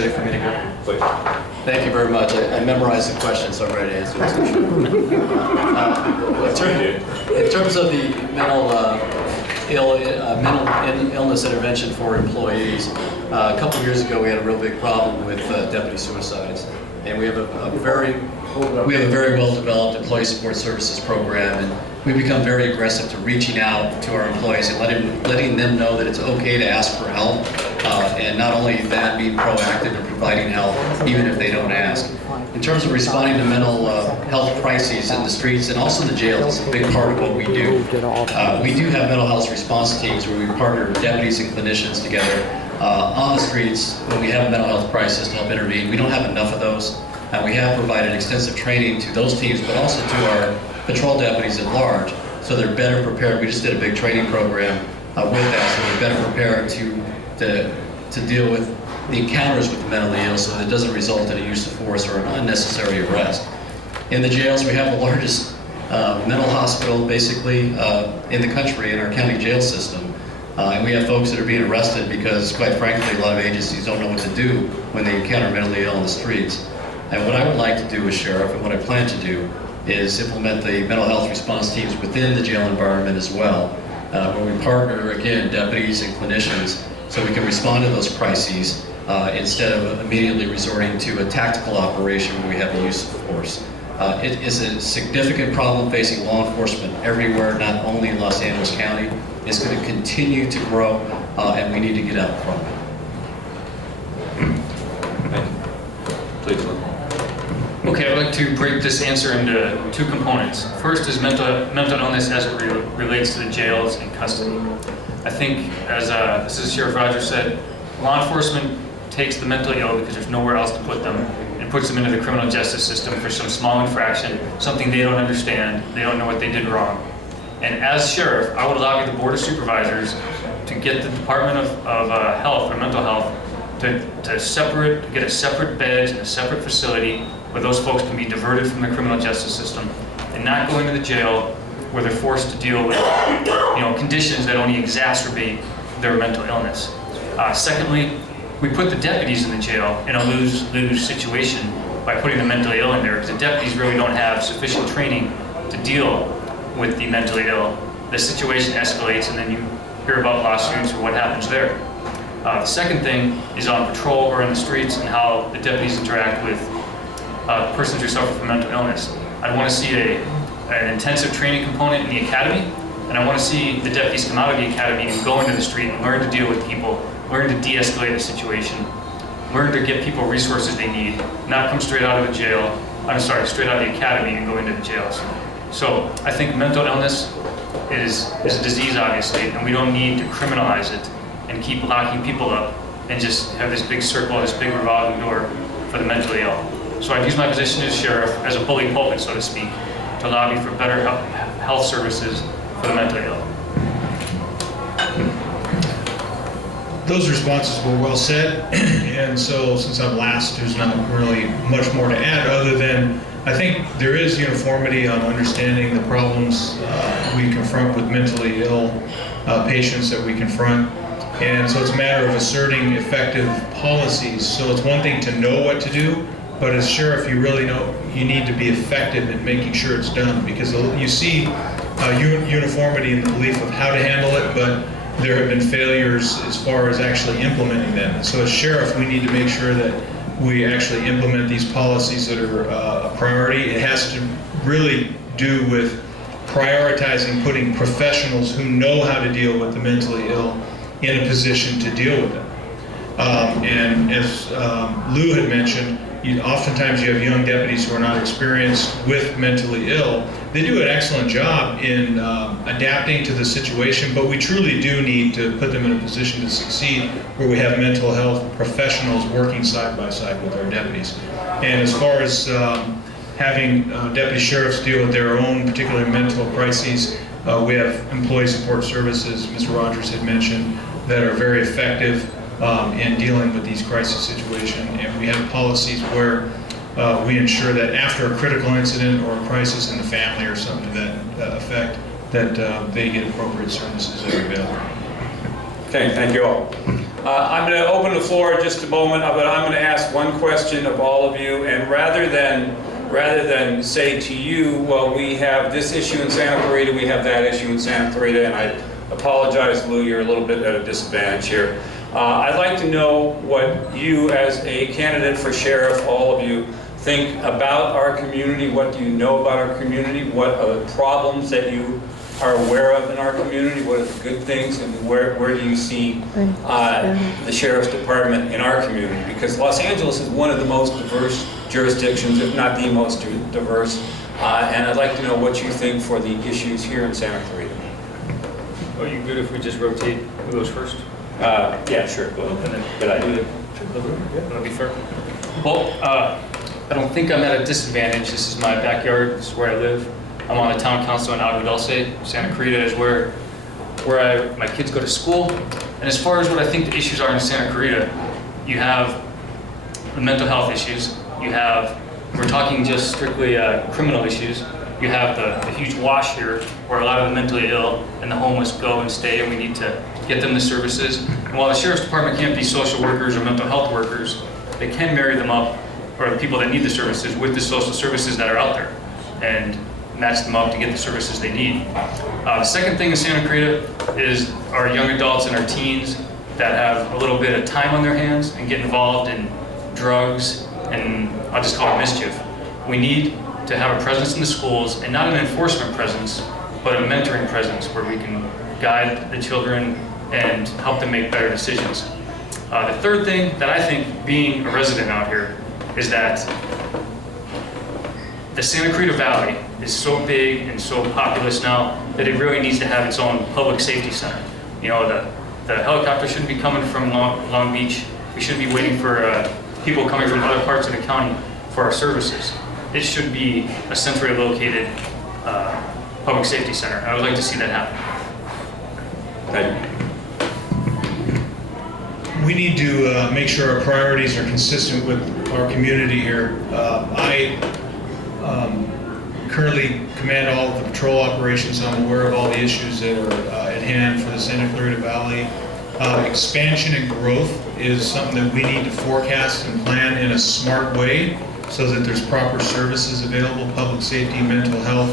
ready for me to go? Please. Thank you very much. I memorized the question, so I'm ready to answer this. In terms of the mental illness intervention for employees, a couple of years ago we had a real big problem with deputy suicides, and we have a very well-developed employee support services program, and we've become very aggressive to reaching out to our employees and letting them know that it's okay to ask for help, and not only that, being proactive and providing help even if they don't ask. In terms of responding to mental health crises in the streets and also the jails, it's a big part of what we do. We do have mental health response teams where we partner with deputies and clinicians together on the streets when we have a mental health crisis to help intervene. We don't have enough of those. We have provided extensive training to those teams, but also to our patrol deputies at large, so they're better prepared. We just did a big training program with that, so they're better prepared to deal with the encounters with the mentally ill, so that it doesn't result in a use of force or an unnecessary arrest. In the jails, we have the largest mental hospital, basically, in the country, in our county jail system. And we have folks that are being arrested because, quite frankly, a lot of agencies don't know what to do when they encounter mentally ill on the streets. And what I would like to do as sheriff, and what I plan to do, is implement the mental health response teams within the jail environment as well, where we partner, again, deputies and clinicians, so we can respond to those crises instead of immediately resorting to a tactical operation where we have the use of force. It is a significant problem facing law enforcement everywhere, not only in Los Angeles County. It's going to continue to grow, and we need to get out in front of it. Thank you. Please, Lynn. Okay, I'd like to break this answer into two components. First is mental illness as it relates to the jails and custody. I think, as Sheriff Rogers said, law enforcement takes the mentally ill because there's nowhere else to put them and puts them into the criminal justice system for some small infraction, something they don't understand, they don't know what they did wrong. And as sheriff, I would lobby the Board of Supervisors to get the Department of Health or Mental Health to get a separate bed and a separate facility where those folks can be diverted from the criminal justice system and not go into the jail where they're forced to deal with conditions that only exacerbate their mental illness. Secondly, we put the deputies in the jail in a lose-lose situation by putting the mentally ill in there, because the deputies really don't have sufficient training to deal with the mentally ill. The situation escalates and then you hear about lawsuits or what happens there. The second thing is on patrol or in the streets and how the deputies interact with persons who suffer from mental illness. I want to see an intensive training component in the academy, and I want to see the deputies come out of the academy and go into the street and learn to deal with people, learn to de-escalate a situation, learn to get people resources they need, not come straight out of the straight out of the academy and go into the jails. So I think mental illness is a disease, obviously, and we don't need to criminalize it and keep locking people up and just have this big circle, this big revolving door for the mentally ill. So I've used my position as sheriff as a bully pulpit, so to speak, to lobby for better health services for the mentally ill. Those responses were well said, and so since I'm last, there's not really much more to add other than I think there is uniformity on understanding the problems we confront with mentally ill patients that we confront. And so it's a matter of asserting effective policies. So it's one thing to know what to do, but as sheriff, you really know you need to be effective in making sure it's done, because you see uniformity in the belief of how to handle it, but there have been failures as far as actually implementing them. And so as sheriff, we need to make sure that we actually implement these policies that are a priority. It has to really do with prioritizing putting professionals who know how to deal with the mentally ill in a position to deal with them. And as Lou had mentioned, oftentimes you have young deputies who are not experienced with mentally ill. They do an excellent job in adapting to the situation, but we truly do need to put them in a position to succeed where we have mental health professionals working side by side with our deputies. And as far as having deputy sheriffs deal with their own particular mental crises, we have employee support services, Mr. Rogers had mentioned, that are very effective in dealing with these crisis situations. And we have policies where we ensure that after a critical incident or a crisis in the family or something to that effect, that they get appropriate services that are available. Okay, thank you all. I'm going to open the floor in just a moment, but I'm going to ask one question of all of you, and rather than say to you, well, we have this issue in Santa Clarita, we have that issue in Santa Clarita, and I apologize, Lou, you're a little bit at a disadvantage here. I'd like to know what you, as a candidate for sheriff, all of you, think about our community. What do you know about our community? What are the problems that you are aware of in our community? What are the good things, and where do you see the sheriff's department in our community? Because Los Angeles is one of the most diverse jurisdictions, if not the most diverse, and I'd like to know what you think for the issues here in Santa Clarita. Are you good if we just rotate who goes first? Yeah, sure, go ahead. And then Good idea. that'll be fair. Well, I don't think I'm at a disadvantage. This is my backyard. This is where I live. I'm on the town council in Agua Dulce. Santa Clarita is where my kids go to school. And as far as what I think the issues are in Santa Clarita, you have the mental health issues. We're talking just strictly criminal issues. You have the huge wash here where a lot of the mentally ill and the homeless go and stay, and we need to get them the services. And while the sheriff's department can't be social workers or mental health workers, they can marry them up, or the people that need the services, with the social services that are out there and match them up to get the services they need. The second thing in Santa Clarita is our young adults and our teens that have a little bit of time on their hands and get involved in drugs and I'll just call it mischief. We need to have a presence in the schools, and not an enforcement presence, but a mentoring presence where we can guide the children and help them make better decisions. The third thing that I think, being a resident out here, is that the Santa Clarita Valley is so big and so populous now that it really needs to have its own public safety center. You know, the helicopter shouldn't be coming from Long Beach. We shouldn't be waiting for people coming from other parts of the county for our services. It should be a centrally located public safety center. I would like to see that happen. We need to make sure our priorities are consistent with our community here. I currently command all of the patrol operations. I'm aware of all the issues that are at hand for the Santa Clarita Valley. Expansion and growth is something that we need to forecast and plan in a smart way so that there's proper services available, public safety, mental health,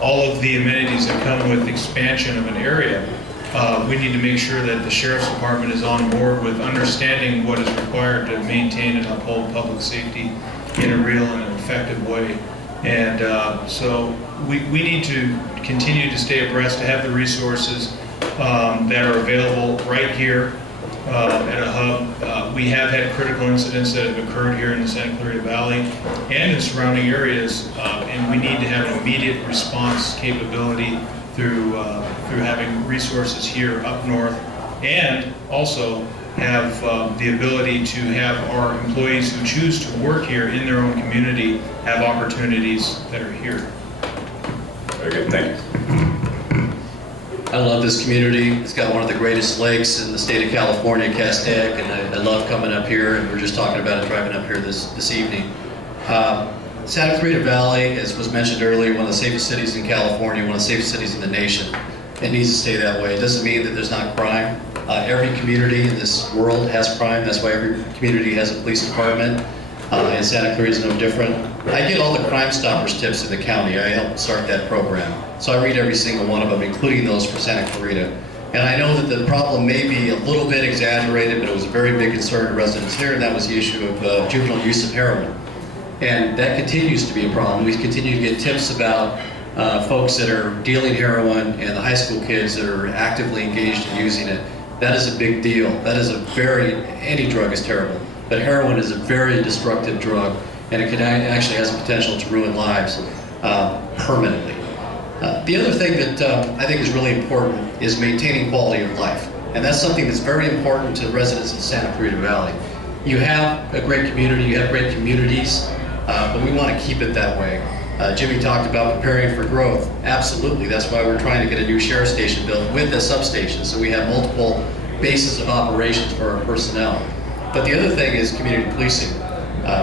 all of the amenities that come with expansion of an area. We need to make sure that the Sheriff's Department is on board with understanding what is required to maintain and uphold public safety in a real and an effective way. And so we need to continue to stay abreast, to have the resources that are available right here at a hub. We have had critical incidents that have occurred here in the Santa Clarita Valley and in surrounding areas, and we need to have an immediate response capability through having resources here up north, and also have the ability to have our employees who choose to work here in their own community have opportunities that are here. Very good, thank you. I love this community. It's got one of the greatest lakes in the state of California, Castaic, and I love coming up here, and we're just talking about it driving up here this evening. Santa Clarita Valley, as was mentioned earlier, one of the safest cities in California, one of the safest cities in the nation. It needs to stay that way. It doesn't mean that there's not crime. Every community in this world has crime. That's why every community has a police department, and Santa Clarita is no different. I get all the Crime Stoppers tips in the county. I helped start that program. So I read every single one of them, including those for Santa Clarita. And I know that the problem may be a little bit exaggerated, but it was a very big concern to residents here, and that was the issue of juvenile use of heroin. And that continues to be a problem. We continue to get tips about folks that are dealing heroin and the high school kids that are actively engaged in using it. That is a big deal. That is any drug is terrible, but heroin is a very destructive drug, and it actually has the potential to ruin lives permanently. The other thing that I think is really important is maintaining quality of life, and that's something that's very important to the residents of Santa Clarita Valley. You have a great community, you have great communities, but we want to keep it that way. Jimmy talked about preparing for growth. Absolutely, that's why we're trying to get a new sheriff station built with a substation, so we have multiple bases of operations for our personnel. But the other thing is community policing.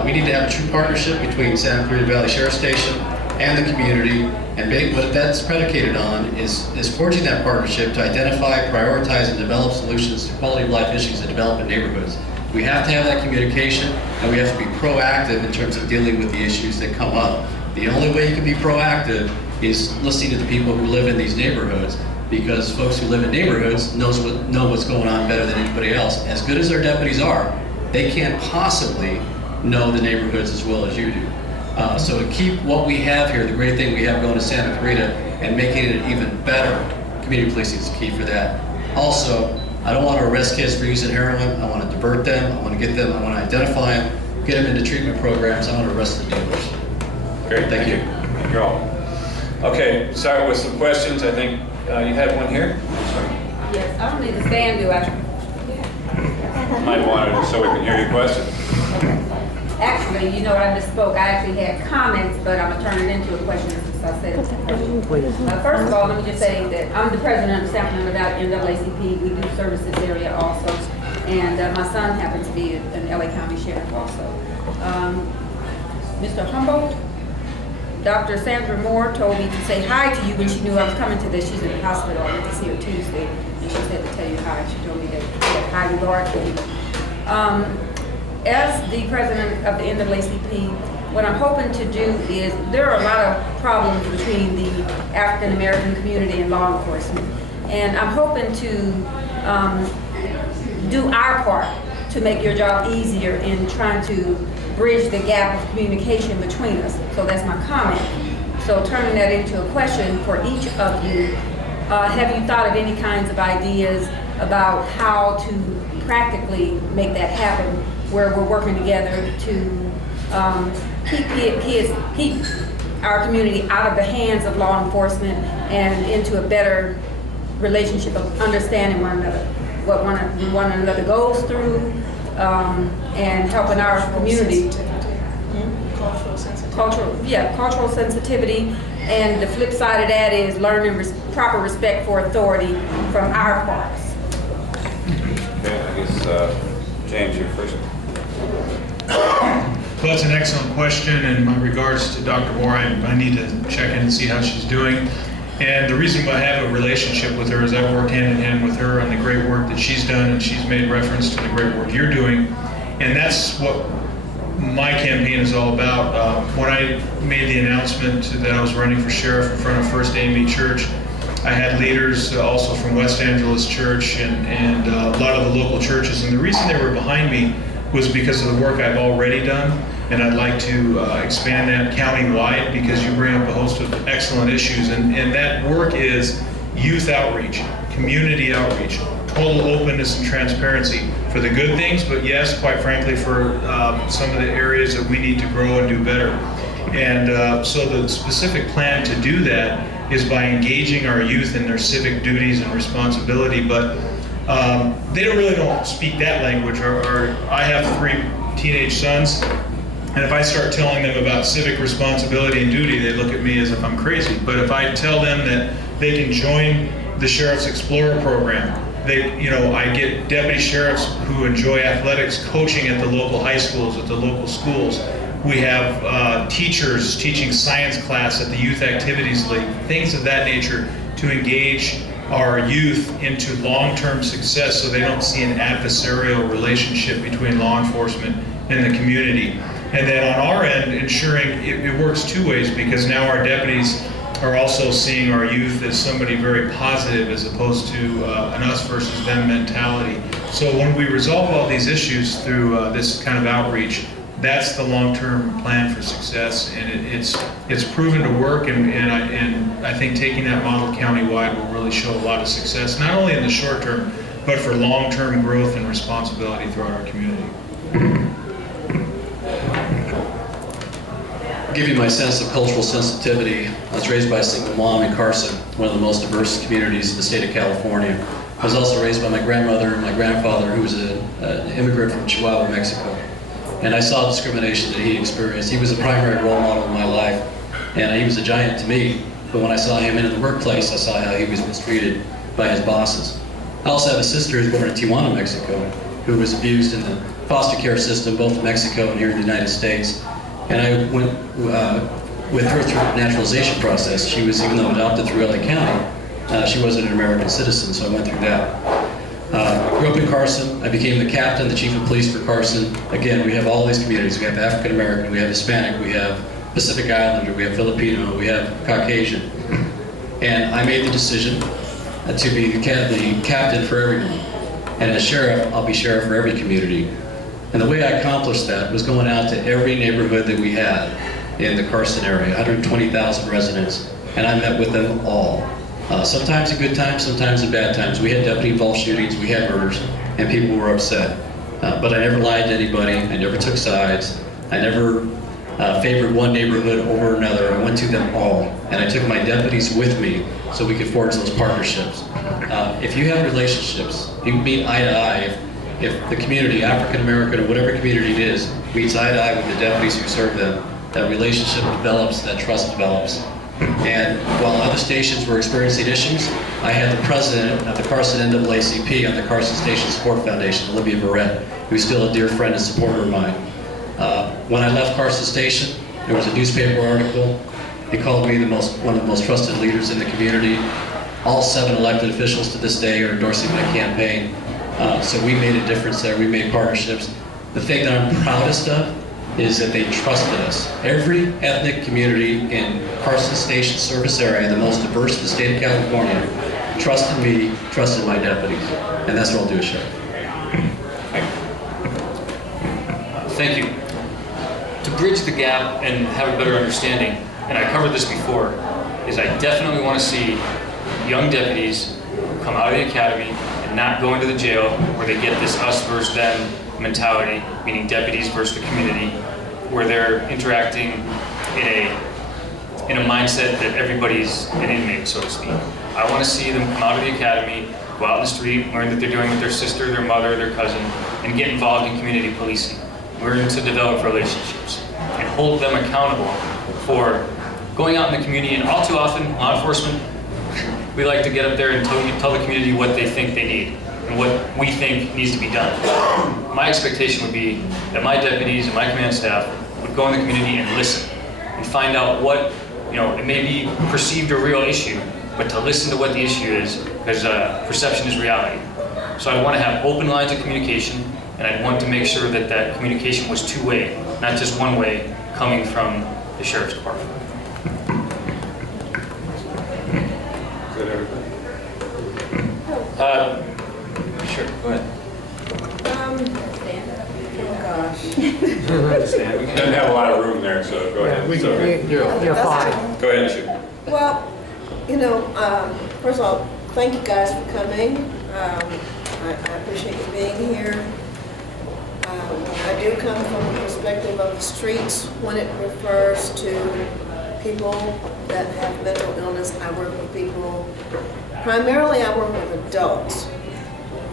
We need to have a true partnership between Santa Clarita Valley Sheriff Station and the community And what that's predicated on is forging that partnership to identify, prioritize, and develop solutions to quality of life issues that develop in neighborhoods. We have to have that communication, and we have to be proactive in terms of dealing with the issues that come up. The only way you can be proactive is listening to the people who live in these neighborhoods, because folks who live in neighborhoods know what's going on better than anybody else. As good as our deputies are, they can't possibly know the neighborhoods as well as you do. So to keep what we have here, the great thing we have going to Santa Clarita, and making it even better, community policing is key for that. Also, I don't want to arrest kids for using heroin. I want to divert them. I want to get them. I want to identify them, get them into treatment programs. I want to arrest the dealers. Great, thank you. You're all. Okay, start with some questions. I think you had one here. Sorry. Yes, I don't need to stand, do I? Might want to, so we can hear your question. Actually, you know what, I misspoke. I actually had comments, but I'm going to turn it into a question since I said it's a question. First of all, let me just say that I'm the president of South Carolina NAACP. We do service this area also. And my son happens to be an LA County Sheriff also. Mr. Hellmold, Dr. Sandra Moore told me to say hi to you when she knew I was coming to this. She's in the hospital. I went to see her Tuesday, and she said to tell you hi. She told me that she had high regard for you. As the president of the NAACP, what I'm hoping to do is, there are a lot of problems between the African American community and law enforcement. And I'm hoping to do our part to make your job easier in trying to bridge the gap of communication between us. So that's my comment. So turning that into a question for each of you, have you thought of any kinds of ideas about how to practically make that happen, where we're working together to keep our community out of the hands of law enforcement and into a better relationship of understanding one another, what one another goes through, and helping our community. Cultural sensitivity, and the flip side of that is learning proper respect for authority from our parts. Okay, I guess James, you're first. Well, that's an excellent question, and my regards to Dr. Moore. I need to check in and see how she's doing. And the reason why I have a relationship with her is I work hand in hand with her on the great work that she's done, and she's made reference to the great work you're doing. And that's what my campaign is all about. When I made the announcement that I was running for sheriff in front of First AME Church, I had leaders also from West Angeles Church and a lot of the local churches. And the reason they were behind me was because of the work I've already done. And I'd like to expand that county-wide, because you bring up a host of excellent issues. And that work is youth outreach, community outreach, total openness and transparency for the good things, but yes, quite frankly, for some of the areas that we need to grow and do better. And so the specific plan to do that is by engaging our youth in their civic duties and responsibility, but they don't speak that language. I have 3 teenage sons, and if I start telling them about civic responsibility and duty, they look at me as if I'm crazy. But if I tell them that they can join the Sheriff's Explorer program, I get deputy sheriffs who enjoy athletics coaching at the local high schools, at the local schools. We have teachers teaching science class at the Youth Activities League, things of that nature to engage our youth into long-term success so they don't see an adversarial relationship between law enforcement and the community. And then on our end, ensuring it works 2 ways, because now our deputies are also seeing our youth as somebody very positive as opposed to an us versus them mentality. So when we resolve all these issues through this kind of outreach, that's the long-term plan for success, and it's proven to work, and I think taking that model countywide will really show a lot of success, not only in the short term, but for long-term growth and responsibility throughout our community. I'll give you my sense of cultural sensitivity. I was raised by a single mom in Carson, one of the most diverse communities in the state of California. I was also raised by my grandmother and my grandfather, who was an immigrant from Chihuahua, Mexico. And I saw discrimination that he experienced. He was a primary role model in my life, and he was a giant to me. But when I saw him in the workplace, I saw how he was mistreated by his bosses. I also have a sister who's born in Tijuana, Mexico, who was abused in the foster care system, both in Mexico and here in the United States. And I went with her through the naturalization process, she was, even though adopted through LA County, she wasn't an American citizen, so I went through that. Grew up in Carson. I became the captain, the chief of police for Carson. Again, we have all these communities. We have African American, we have Hispanic, we have Pacific Islander, we have Filipino, we have Caucasian. And I made the decision to be the captain for everyone. And as sheriff, I'll be sheriff for every community. And the way I accomplished that was going out to every neighborhood that we had in the Carson area, 120,000 residents, and I met with them all. Sometimes in good times, sometimes in bad times. We had deputy-involved shootings, we had murders, and people were upset. But I never lied to anybody, I never took sides, I never favored one neighborhood over another. I went to them all, and I took my deputies with me so we could forge those partnerships. If you have relationships, you meet eye to eye. If the community, African American or whatever community it is, meets eye to eye with the deputies who serve them, that relationship develops, that trust develops. And while other stations were experiencing issues, I had the president of the Carson NAACP on the Carson Station Support Foundation, Olivia Barrett, who's still a dear friend and supporter of mine. When I left Carson Station, there was a newspaper article. They called me one of the most trusted leaders in the community. All 7 elected officials to this day are endorsing my campaign. So we made a difference there. We made partnerships. The thing that I'm proudest of is that they trusted us. Every ethnic community in Carson Station service area, the most diverse in the state of California, trusted me, trusted my deputies. And that's what I'll do as sheriff. Thank you. To bridge the gap and have a better understanding, and I covered this before, is I definitely want to see young deputies come out of the academy and not go into the jail where they get this us versus them mentality, meaning deputies versus the community, where they're interacting in a mindset that everybody's an inmate, so to speak. I want to see them come out of the academy, go out in the street, learn that they're doing with their sister, their mother, their cousin, and get involved in community policing. Learn to develop relationships and hold them accountable for going out in the community. And all too often, law enforcement, we like to get up there and tell the community what they think they need and what we think needs to be done. My expectation would be that my deputies and my command staff would go in the community and listen and find out what, it may be perceived a real issue, but to listen to what the issue is, because perception is reality. So I want to have open lines of communication, and I'd want to make sure that that communication was two-way, not just one way coming from the sheriff's department. Good, everybody? Sure, go ahead. Oh gosh. Doesn't have a lot of room there, so go ahead. You're fine. Go ahead, shoot. Well, first of all, thank you guys for coming. I appreciate you being here. I do come from the perspective of the streets when it refers to people that have mental illness. I work with people, primarily I work with adults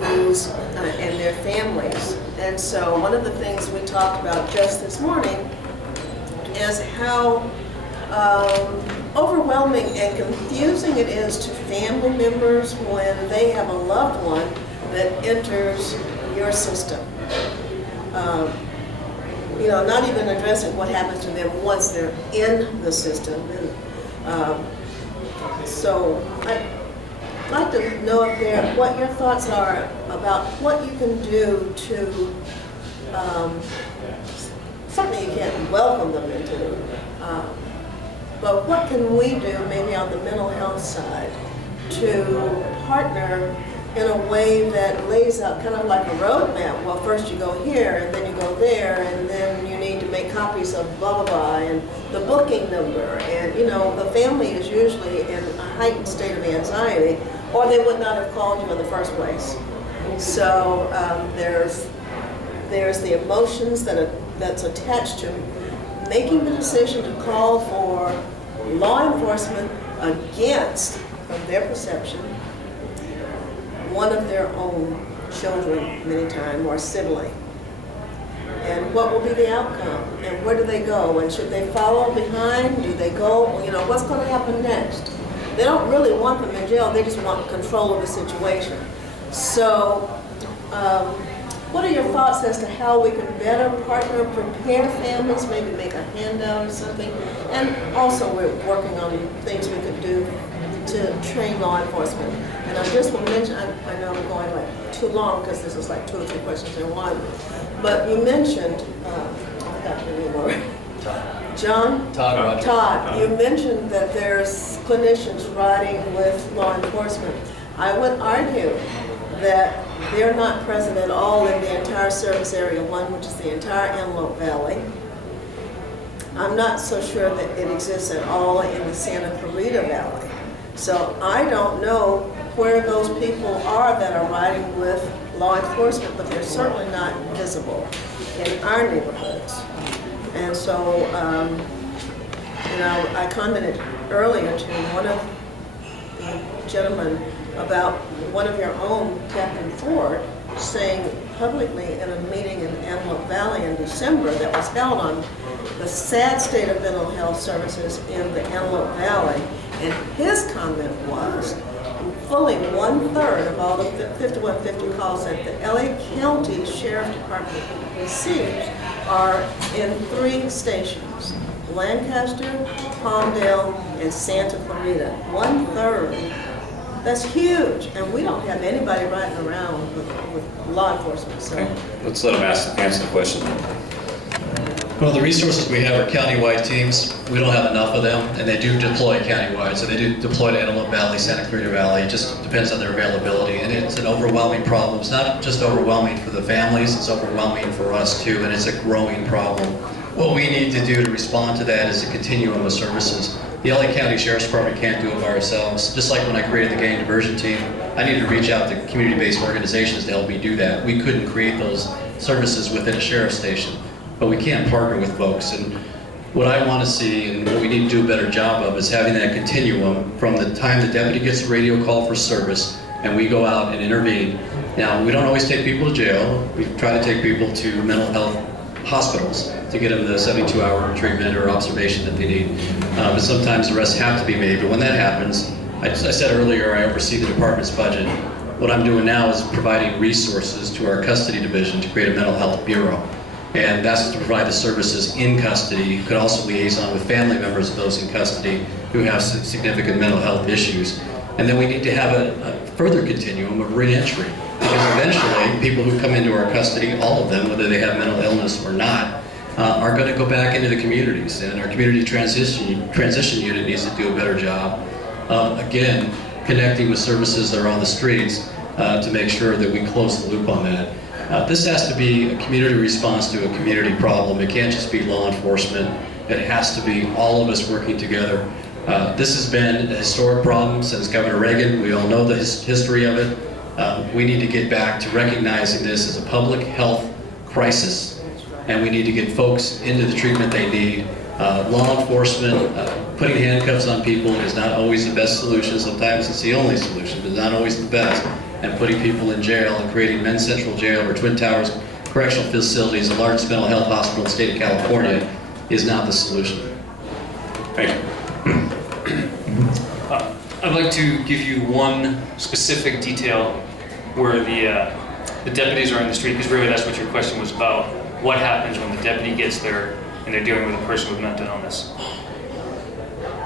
and their families. And so one of the things we talked about just this morning is how overwhelming and confusing it is to family members when they have a loved one that enters your system. Not even addressing what happens to them once they're in the system. So I'd like to know what your thoughts are about what you can do to, certainly you can't welcome them into, but what can we do maybe on the mental health side to partner in a way that lays out kind of like a roadmap? Well, first you go here, and then you go there, and then you need to make copies of blah, blah, blah, and the booking number. And, the family is usually in a heightened state of anxiety, or they would not have called you in the first place. So there's the emotions that's attached to making the decision to call for law enforcement against, from their perception, one of their own children many times, or sibling. And what will be the outcome? And where do they go? And should they follow behind? Do they go? What's going to happen next? They don't really want them in jail. They just want control of the situation. So What are your thoughts as to how we can better partner, prepare families, maybe make a handout or something? And also, we're working on things we could do to train law enforcement. And I just want to mention, I know I'm going like too long because this is like 2 or 3 questions in one. But you mentioned, I forgot your name already. John? Todd Rogers. Todd, you mentioned that there's clinicians riding with law enforcement. I would argue that they're not present at all in the entire service area 1, which is the entire Antelope Valley. I'm not so sure that it exists at all in the Santa Clarita Valley. So I don't know where those people are that are riding with law enforcement, but they're certainly not visible in our neighborhoods. And so, you know, I commented earlier to one of the gentlemen about one of your own, Captain Ford, saying publicly in a meeting in Antelope Valley in December that was held on the sad state of mental health services in the Antelope Valley, and his comment was fully 1/3 of all the 5150 calls that the LA County Sheriff Department receives are in 3 stations: Lancaster, Palmdale, and Santa Clarita. 1/3. That's huge, and we don't have anybody riding around with law enforcement. So, Okay, let's let him answer the question. Well, the resources we have are countywide teams. We don't have enough of them, and they do deploy countywide. So they do deploy to Antelope Valley, Santa Clarita Valley. It just depends on their availability, and it's an overwhelming problem. It's not just overwhelming for the families, it's overwhelming for us too, and it's a growing problem. What we need to do to respond to that is a continuum of services. The LA County Sheriff's Department can't do it by ourselves. Just like when I created the gang diversion team, I needed to reach out to community-based organizations to help me do that. We couldn't create those services within a sheriff's station, but we can partner with folks. And what I want to see, and what we need to do a better job of, is having that continuum from the time the deputy gets a radio call for service and we go out and intervene. Now, we don't always take people to jail. We try to take people to mental health hospitals to get them the 72-hour treatment or observation that they need. But sometimes arrests have to be made. But when that happens, I said earlier, I oversee the department's budget. What I'm doing now is providing resources to our custody division to create a mental health bureau. And that's to provide the services in custody. You could also liaison with family members of those in custody who have significant mental health issues. And then we need to have a further continuum of re-entry. Because eventually, people who come into our custody, all of them, whether they have mental illness or not, are going to go back into the communities. And our community transition unit needs to do a better job of, again, connecting with services that are on the streets to make sure that we close the loop on that. This has to be a community response to a community problem. It can't just be law enforcement. It has to be all of us working together. This has been a historic problem since Governor Reagan. We all know the history of it. We need to get back to recognizing this as a public health crisis, and we need to get folks into the treatment they need. Law enforcement, putting handcuffs on people is not always the best solution. Sometimes it's the only solution, but not always the best. And putting people in jail and creating Men's Central Jail or Twin Towers Correctional Facilities, the largest mental health hospital in the state of California, is not the solution. Thank you. I'd like to give you one specific detail where the deputies are in the street, because really that's what your question was about. What happens when the deputy gets there and they're dealing with a person with mental illness?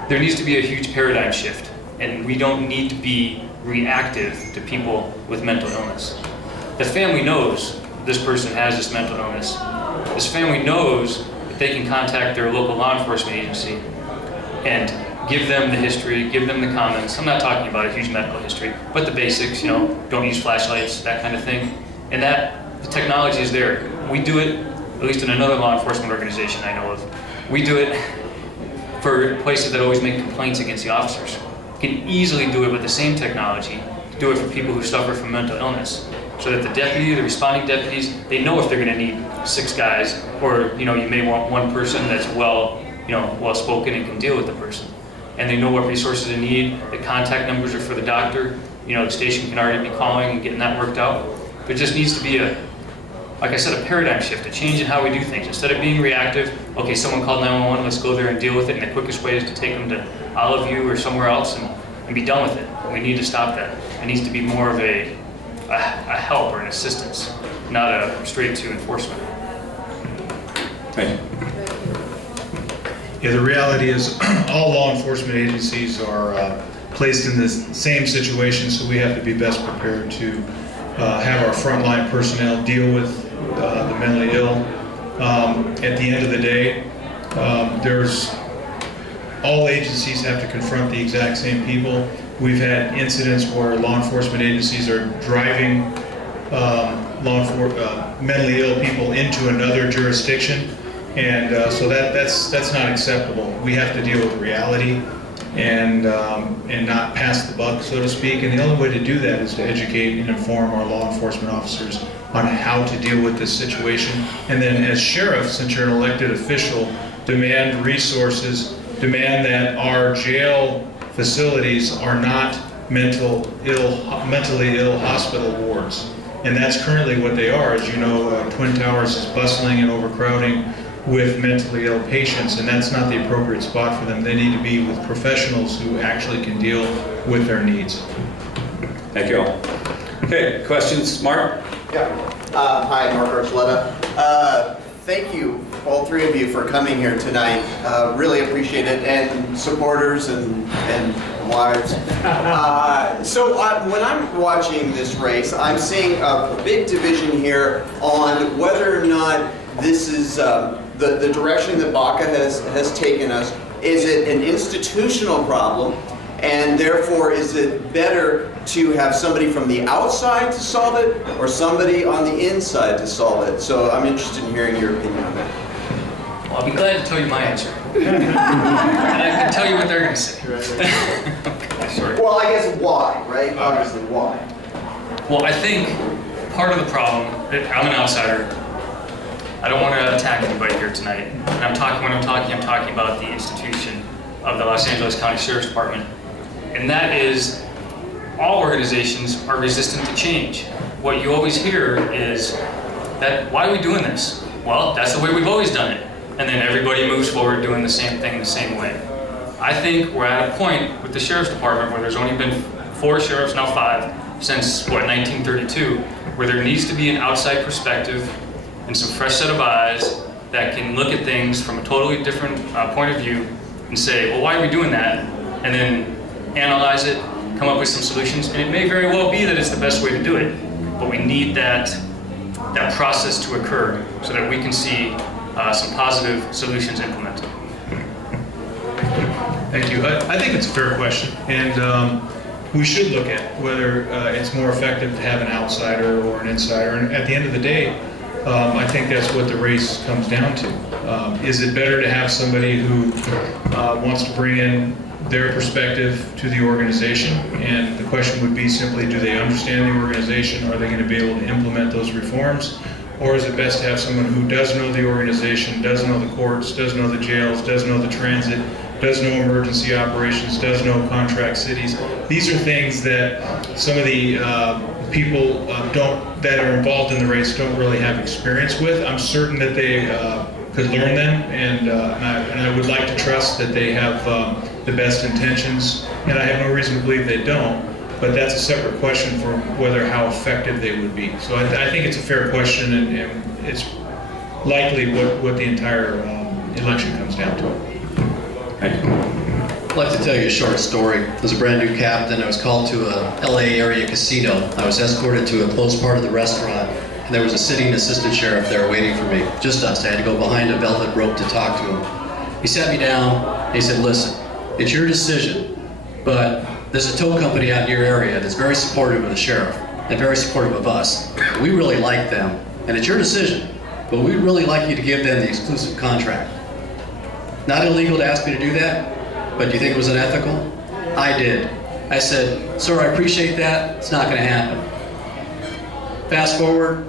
There needs to be a huge paradigm shift, and we don't need to be reactive to people with mental illness. The family knows this person has this mental illness. This family knows that they can contact their local law enforcement agency and give them the history, give them the comments. I'm not talking about a huge medical history, but the basics, you know, don't use flashlights, that kind of thing. And that, the technology is there. We do it, at least in another law enforcement organization I know of, we do it for places that always make complaints against the officers. You can easily do it with the same technology, do it for people who suffer from mental illness. So that the deputy, the responding deputies, they know if they're gonna need 6 guys, or, you know, you may want one person that's well-spoken and can deal with the person. And they know what resources they need. The contact numbers are for the doctor. You know, the station can already be calling and getting that worked out. There just needs to be like I said, a paradigm shift, a change in how we do things. Instead of being reactive, okay, someone called 911, let's go there and deal with it, and the quickest way is to take them to Olive View or somewhere else and be done with it. We need to stop that. It needs to be more of a help or an assistance. not a straight to enforcement. Thank you. Yeah, the reality is all law enforcement agencies are placed in this same situation, so we have to be best prepared to have our frontline personnel deal with the mentally ill. At the end of the day, all agencies have to confront the exact same people. We've had incidents where law enforcement agencies are driving mentally ill people into another jurisdiction, and so that's not acceptable. We have to deal with reality and not pass the buck, so to speak. And the only way to do that is to educate and inform our law enforcement officers on how to deal with this situation. And then, as sheriff, since you're an elected official, demand resources, demand that our jail facilities are not mentally ill hospital wards. And that's currently what they are. As you know, Twin Towers is bustling and overcrowding with mentally ill patients, and that's not the appropriate spot for them. They need to be with professionals who actually can deal with their needs. Thank you all. Okay, questions? Mark? Yeah. Hi, Mark Archuleta. Thank you, all three of you, for coming here tonight. Really appreciate it, and supporters and wives. So when I'm watching this race, I'm seeing a big division here on whether or not this is the direction that Baca has taken us. Is it an institutional problem? And therefore, is it better to have somebody from the outside to solve it, or somebody on the inside to solve it? So I'm interested in hearing your opinion on that. Well, I'll be glad to tell you my answer. And I can tell you what they're going to say. Okay, sorry. Well, I guess why, right? Obviously, why? Well, I think part of the problem, I'm an outsider. I don't want to attack anybody here tonight. And I'm talking about the institution of the Los Angeles County Sheriff's Department. And that is, all organizations are resistant to change. What you always hear is that, why are we doing this? Well, that's the way we've always done it. And then everybody moves forward doing the same thing the same way. I think we're at a point with the Sheriff's Department where there's only been 4 sheriffs, now 5, since, 1932, where there needs to be an outside perspective and some fresh set of eyes that can look at things from a totally different point of view and say, well, why are we doing that? And then analyze it, come up with some solutions. And it may very well be that it's the best way to do it, but we need that process to occur so that we can see some positive solutions implemented. Thank you. I think it's a fair question, and we should look at whether it's more effective to have an outsider or an insider. And at the end of the day, I think that's what the race comes down to. Is it better to have somebody who wants to bring in their perspective to the organization? And the question would be simply, do they understand the organization? Are they going to be able to implement those reforms? Or is it best to have someone who does know the organization, does know the courts, does know the jails, does know the transit, does know emergency operations, does know contract cities? These are things that some of the people that are involved in the race don't really have experience with. I'm certain that they could learn them, and I would like to trust that they have the best intentions, and I have no reason to believe they don't. But that's a separate question for how effective they would be. So I think it's a fair question, and it's likely what the entire election comes down to. Thank you. I'd like to tell you a short story. As a brand new captain, I was called to a LA area casino. I was escorted to a closed part of the restaurant, and there was a sitting assistant sheriff there waiting for me. Just us. I had to go behind a velvet rope to talk to him. He sat me down, and he said, listen, it's your decision, but there's a tow company out in your area that's very supportive of the sheriff and very supportive of us. We really like them, and it's your decision, but we'd really like you to give them the exclusive contract. Not illegal to ask me to do that, but do you think it was unethical? I did. I said, sir, I appreciate that. It's not going to happen. Fast forward,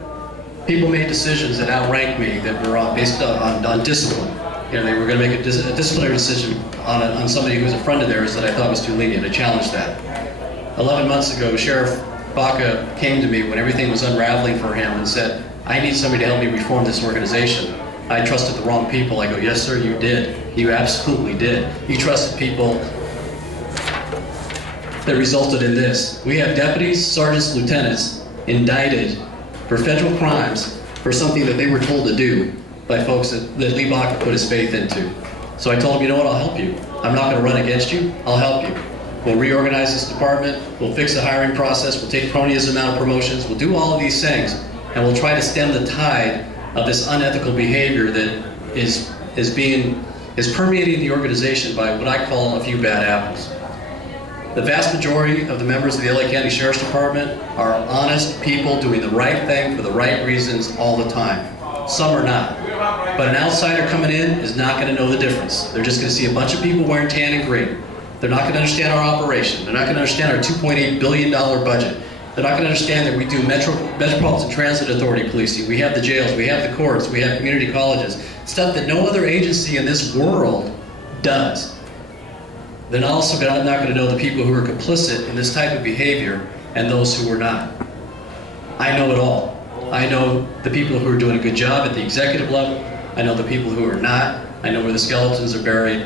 people made decisions that outranked me that were based on discipline. They were going to make a disciplinary decision on somebody who was a friend of theirs that I thought was too lenient. I challenged that. 11 months ago, Sheriff Baca came to me when everything was unraveling for him and said, I need somebody to help me reform this organization. I trusted the wrong people. I go, yes, sir, you did. You absolutely did. You trusted people that resulted in this. We have deputies, sergeants, lieutenants indicted for federal crimes for something that they were told to do by folks that Lee Bacher put his faith into. So I told him, you know what, I'll help you. I'm not going to run against you. I'll help you. We'll reorganize this department. We'll fix the hiring process. We'll take cronyism out of promotions. We'll do all of these things, and we'll try to stem the tide of this unethical behavior that is permeating the organization by what I call a few bad apples. The vast majority of the members of the LA County Sheriff's Department are honest people doing the right thing for the right reasons all the time. Some are not. But an outsider coming in is not going to know the difference. They're just going to see a bunch of people wearing tan and green. They're not going to understand our operation. They're not going to understand our $2.8 billion budget. They're not going to understand that we do Metropolitan Transit Authority policing. We have the jails, we have the courts, we have community colleges. Stuff that no other agency in this world does. They're also not going to know the people who are complicit in this type of behavior and those who are not. I know it all. I know the people who are doing a good job at the executive level. I know the people who are not. I know where the skeletons are buried.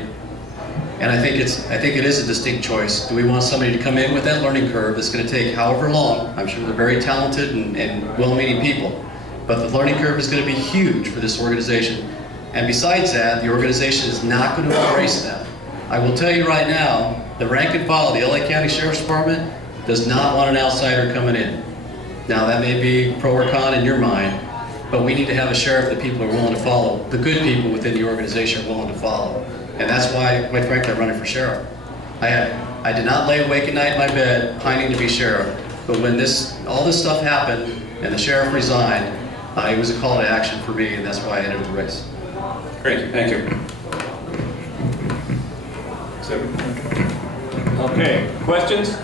And I think it is a distinct choice. Do we want somebody to come in with that learning curve that's going to take however long? I'm sure they're very talented and well-meaning people. But the learning curve is going to be huge for this organization. And besides that, the organization is not going to embrace them. I will tell you right now, the rank and file of the LA County Sheriff's Department does not want an outsider coming in. Now that may be pro or con in your mind, but we need to have a sheriff that people are willing to follow. The good people within the organization are willing to follow. And that's why, quite frankly, I'm running for sheriff. I did not lay awake at night in my bed pining to be sheriff, but when all this stuff happened and the sheriff resigned, it was a call to action for me, and that's why I entered the race. Great, thank you. Okay, questions?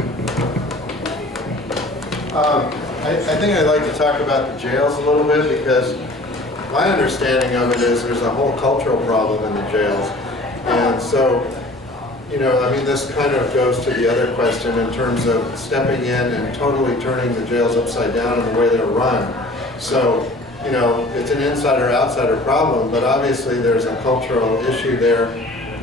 I think I'd like to talk about the jails a little bit, because my understanding of it is there's a whole cultural problem in the jails. And so, I mean, this kind of goes to the other question in terms of stepping in and totally turning the jails upside down in the way they're run. So, it's an insider-outsider problem, but obviously there's a cultural issue there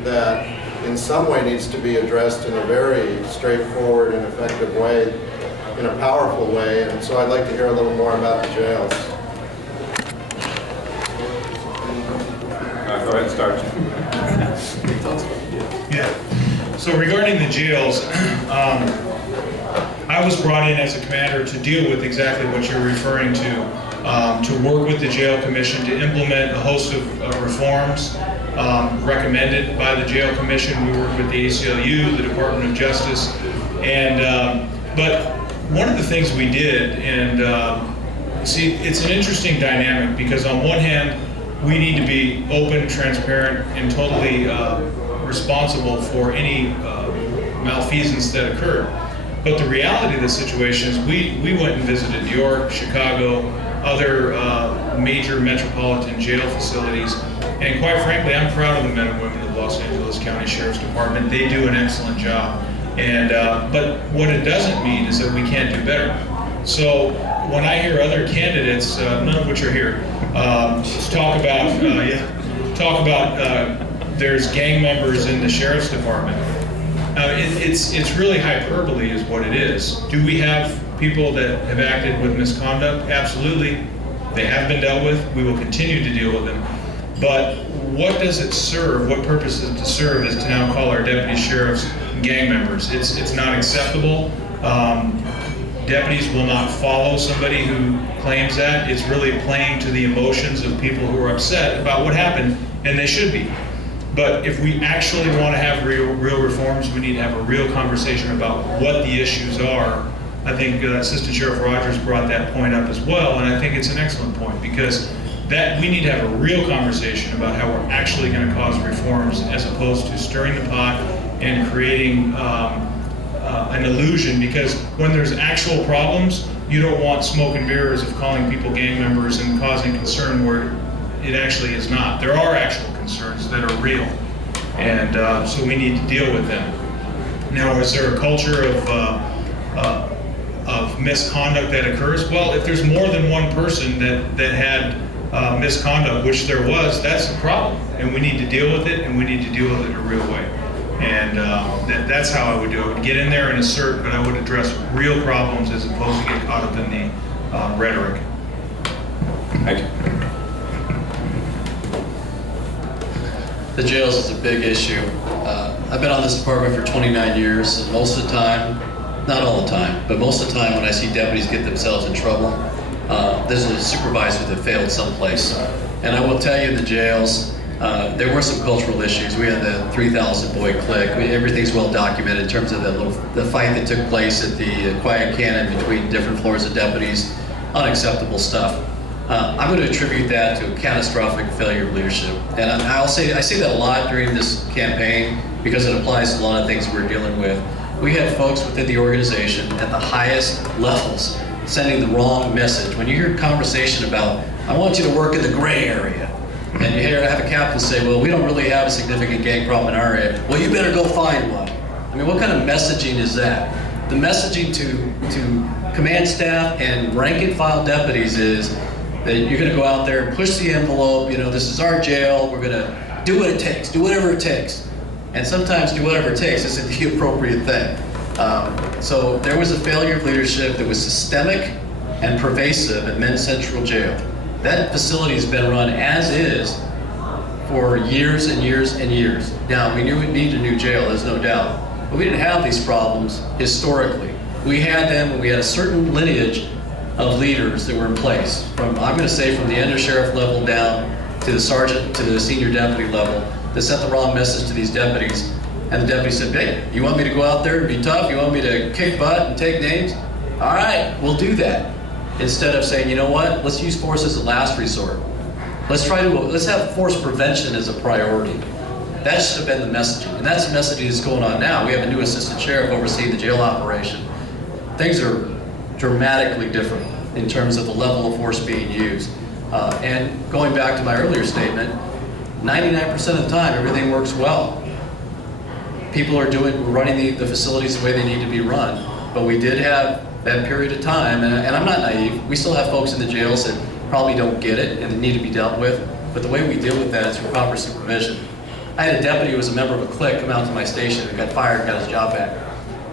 that in some way needs to be addressed in a very straightforward and effective way, in a powerful way. And so I'd like to hear a little more about the jails. Go ahead and start. Yeah. So regarding the jails, I was brought in as a commander to deal with exactly what you're referring to work with the jail commission to implement a host of reforms recommended by the jail commission. We worked with the ACLU, the Department of Justice, and but one of the things we did, and see, it's an interesting dynamic, because on one hand, we need to be open, transparent, and totally responsible for any malfeasance that occurred. But the reality of the situation is we went and visited New York, Chicago, other major metropolitan jail facilities, and quite frankly, I'm proud of the men and women of the Los Angeles County Sheriff's Department. They do an excellent job. And but what it doesn't mean is that we can't do better. So when I hear other candidates, none of which are here, talk about there's gang members in the sheriff's department. It's really hyperbole is what it is. Do we have people that have acted with misconduct? Absolutely. They have been dealt with. We will continue to deal with them. But what does it serve? What purpose is it to serve is to now call our deputy sheriffs gang members. It's not acceptable. Deputies will not follow somebody who claims that. It's really playing to the emotions of people who are upset about what happened, and they should be. But if we actually want to have real reforms, we need to have a real conversation about what the issues are. I think Assistant Sheriff Rogers brought that point up as well, and I think it's an excellent point, because that we need to have a real conversation about how we're actually going to cause reforms, as opposed to stirring the pot and creating an illusion. Because when there's actual problems, you don't want smoke and mirrors of calling people gang members and causing concern where it actually is not. There are actual concerns that are real, and so we need to deal with them. Now, is there a culture of misconduct that occurs? Well, if there's more than one person that had misconduct, which there was, that's a problem, and we need to deal with it, and we need to deal with it in a real way. And that's how I would do it. I would get in there and assert, but I would address real problems as opposed to get caught up in the rhetoric. Thank you. The jails is a big issue. I've been on this department for 29 years, and most of the time, not all the time, but most of the time when I see deputies get themselves in trouble, there's a supervisor that failed someplace. And I will tell you, in the jails, there were some cultural issues. We had the 3,000 boy clique. Everything's well documented in terms of the fight that took place at the Quiet Cannon between different floors of deputies. Unacceptable stuff. I'm going to attribute that to a catastrophic failure of leadership. And I say that a lot during this campaign because it applies to a lot of things we're dealing with. We had folks within the organization at the highest levels sending the wrong message. When you hear a conversation about, I want you to work in the gray area, and you have a captain say, well, we don't really have a significant gang problem in our area. Well, you better go find one. I mean, what kind of messaging is that? The messaging to command staff and rank and file deputies is that you're going to go out there and push the envelope. You know, this is our jail. We're going to do what it takes, do whatever it takes. And sometimes do whatever it takes isn't the appropriate thing. So there was a failure of leadership that was systemic and pervasive at Men's Central Jail. That facility has been run as is for years and years and years. Now, we knew we needed a new jail, there's no doubt. But we didn't have these problems historically. We had them when we had a certain lineage of leaders that were in place. I'm going to say from the under sheriff level down to the sergeant to the senior deputy level that sent the wrong message to these deputies. And the deputy said, hey, you want me to go out there and be tough? You want me to kick butt and take names? All right, we'll do that. Instead of saying, you know what, let's use force as a last resort. Let's have force prevention as a priority. That should have been the messaging. And that's the messaging that's going on now. We have a new assistant sheriff overseeing the jail operation. Things are dramatically different in terms of the level of force being used. And going back to my earlier statement, 99% of the time, everything works well. People are running the facilities the way they need to be run. But we did have that period of time, and I'm not naive. We still have folks in the jails that probably don't get it and need to be dealt with. But the way we deal with that is through proper supervision. I had a deputy who was a member of a clique come out to my station and got fired and got his job back.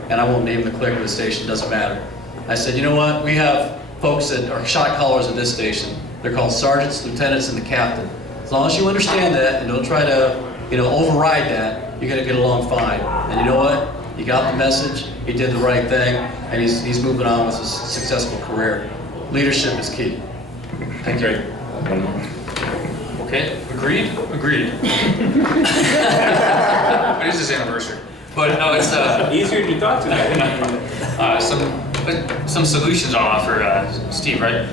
And I won't name the clique or the station, doesn't matter. I said, you know what? We have folks that are shot callers at this station. They're called sergeants, lieutenants, and the captain. As long as you understand that and don't try to, override that, you're going to get along fine. And you know what? He got the message, he did the right thing, and he's moving on with a successful career. Leadership is key. Thank you. One more. Okay, agreed? Agreed. It is his anniversary. But no, it's Easier than you thought today. some solutions I'll offer, Steve, right?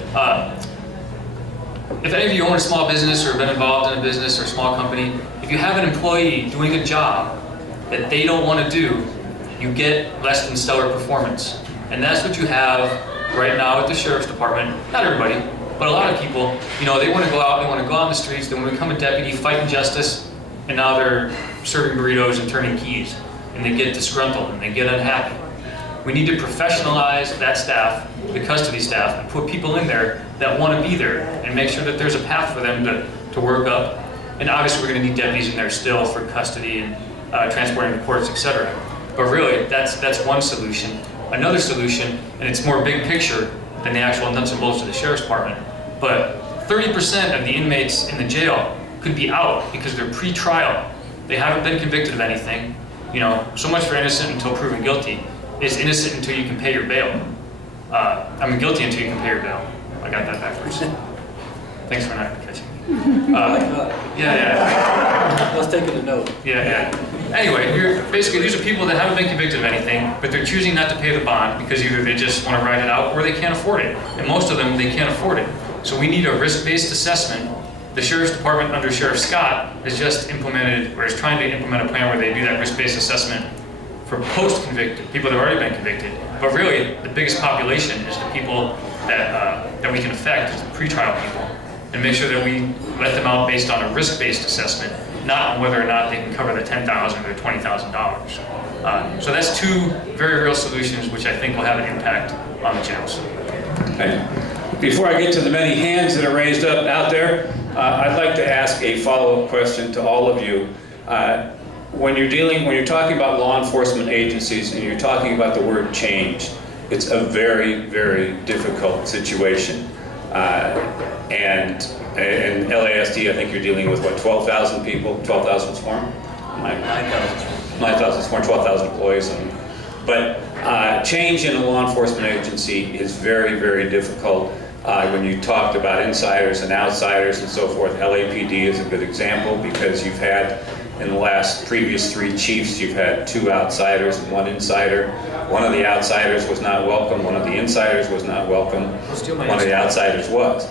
If any of you own a small business or been involved in a business or a small company, if you have an employee doing a job that they don't want to do, you get less than stellar performance. And that's what you have right now at the Sheriff's Department. Not everybody, but a lot of people, they want to go out, they want to go out in the streets, they want to become a deputy, fight injustice, and now they're serving burritos and turning keys. And they get disgruntled and they get unhappy. We need to professionalize that staff, the custody staff, and put people in there that want to be there and make sure that there's a path for them to work up. And obviously we're going to need deputies in there still for custody and transporting to courts, etc. But really, that's one solution. Another solution, and it's more big picture than the actual nuts and bolts of the Sheriff's Department, but 30% of the inmates in the jail could be out because they're pre-trial. They haven't been convicted of anything. So much for innocent until proven guilty. Is innocent until you can pay your bail. Guilty until you can pay your bail. I got that backwards. Thanks for not catching me. Yeah. I was taking a note. Yeah. Anyway, basically these are people that haven't been convicted of anything, but they're choosing not to pay the bond because either they just want to ride it out or they can't afford it. And most of them, they can't afford it. So we need a risk-based assessment. The Sheriff's Department under Sheriff Scott has just implemented, or is trying to implement a plan where they do that risk-based assessment for post-convicted, people that have already been convicted. But really, the biggest population is the people that we can affect, is the pretrial people, and make sure that we let them out based on a risk-based assessment, not on whether or not they can cover the $10,000 or $20,000. So that's two very real solutions which I think will have an impact on the jails. Okay. Before I get to the many hands that are raised up out there, I'd like to ask a follow-up question to all of you. When you're talking about law enforcement agencies and you're talking about the word change, it's a very, very difficult situation. And in LASD, I think you're dealing with, what, 12,000 people, 12,000 sworn? 9,000 sworn, 12,000 employees. But change in a law enforcement agency is very, very difficult. When you talked about insiders and outsiders and so forth, LAPD is a good example because you've had, in the previous 3 chiefs, you've had 2 outsiders and 1 insider. One of the outsiders was not welcome, one of the insiders was not welcome, one of the outsiders was.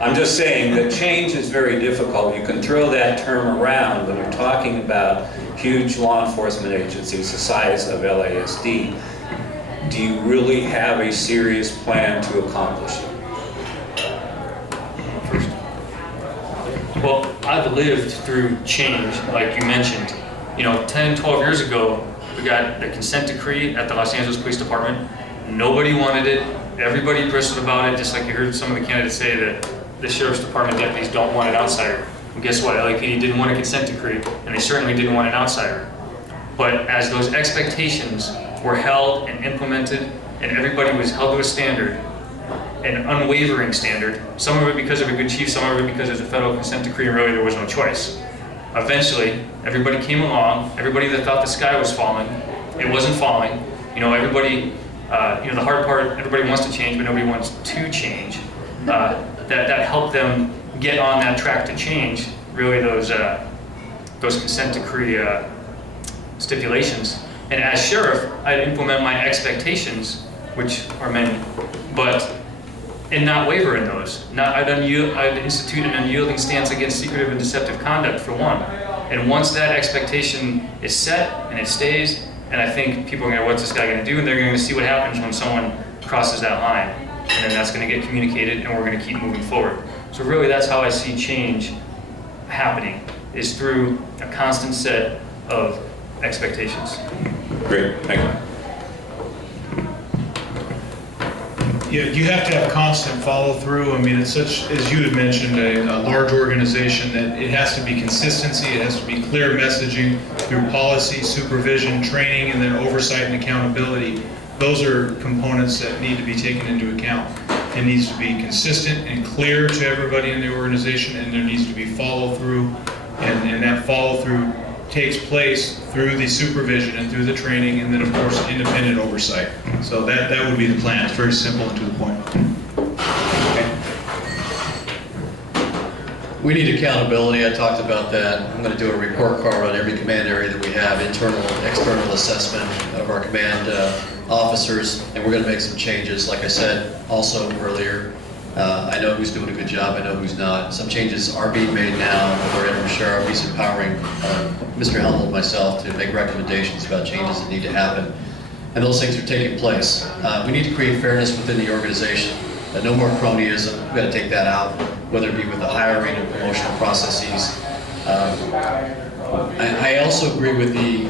I'm just saying that change is very difficult. You can throw that term around when you're talking about huge law enforcement agencies the size of LASD. Do you really have a serious plan to accomplish it? Well, I've lived through change, like you mentioned. 10, 12 years ago, we got the consent decree at the Los Angeles Police Department. Nobody wanted it. Everybody bristled about it, just like you heard some of the candidates say that the Sheriff's Department deputies don't want an outsider. And guess what? LAPD didn't want a consent decree, and they certainly didn't want an outsider. But as those expectations were held and implemented, and everybody was held to a standard, an unwavering standard, some of it because of a good chief, some of it because there's a federal consent decree, and really there was no choice. Eventually, everybody came along, everybody that thought the sky was falling, it wasn't falling. Everybody, the hard part, everybody wants to change, but nobody wants to change. That helped them get on that track to change, really those consent decree stipulations. And as sheriff, I'd implement my expectations, which are many, and not waver in those. I'd institute an unyielding stance against secretive and deceptive conduct, for one. And once that expectation is set and it stays, and I think people are going to, what's this guy going to do? And they're going to see what happens when someone crosses that line. And then that's going to get communicated, and we're going to keep moving forward. So really, that's how I see change happening, is through a constant set of expectations. Great, thank you. Yeah, you have to have constant follow-through. I mean, it's such, as you had mentioned, a large organization that it has to be consistency, it has to be clear messaging through policy, supervision, training, and then oversight and accountability. Those are components that need to be taken into account. It needs to be consistent and clear to everybody in the organization, and there needs to be follow-through, and that follow-through takes place through the supervision and through the training, and then of course independent oversight. So that would be the plan. It's very simple and to the point. We need accountability. I talked about that. I'm going to do a report card on every command area that we have, internal, external assessment of our command officers, and we're going to make some changes. Like I said also earlier, I know who's doing a good job, I know who's not. Some changes are being made now. Our interim sheriff, he's empowering Mr. Hellmold and myself to make recommendations about changes that need to happen. And those things are taking place. We need to create fairness within the organization. No more cronyism. We've got to take that out, whether it be with the hiring and promotional processes. I also agree with the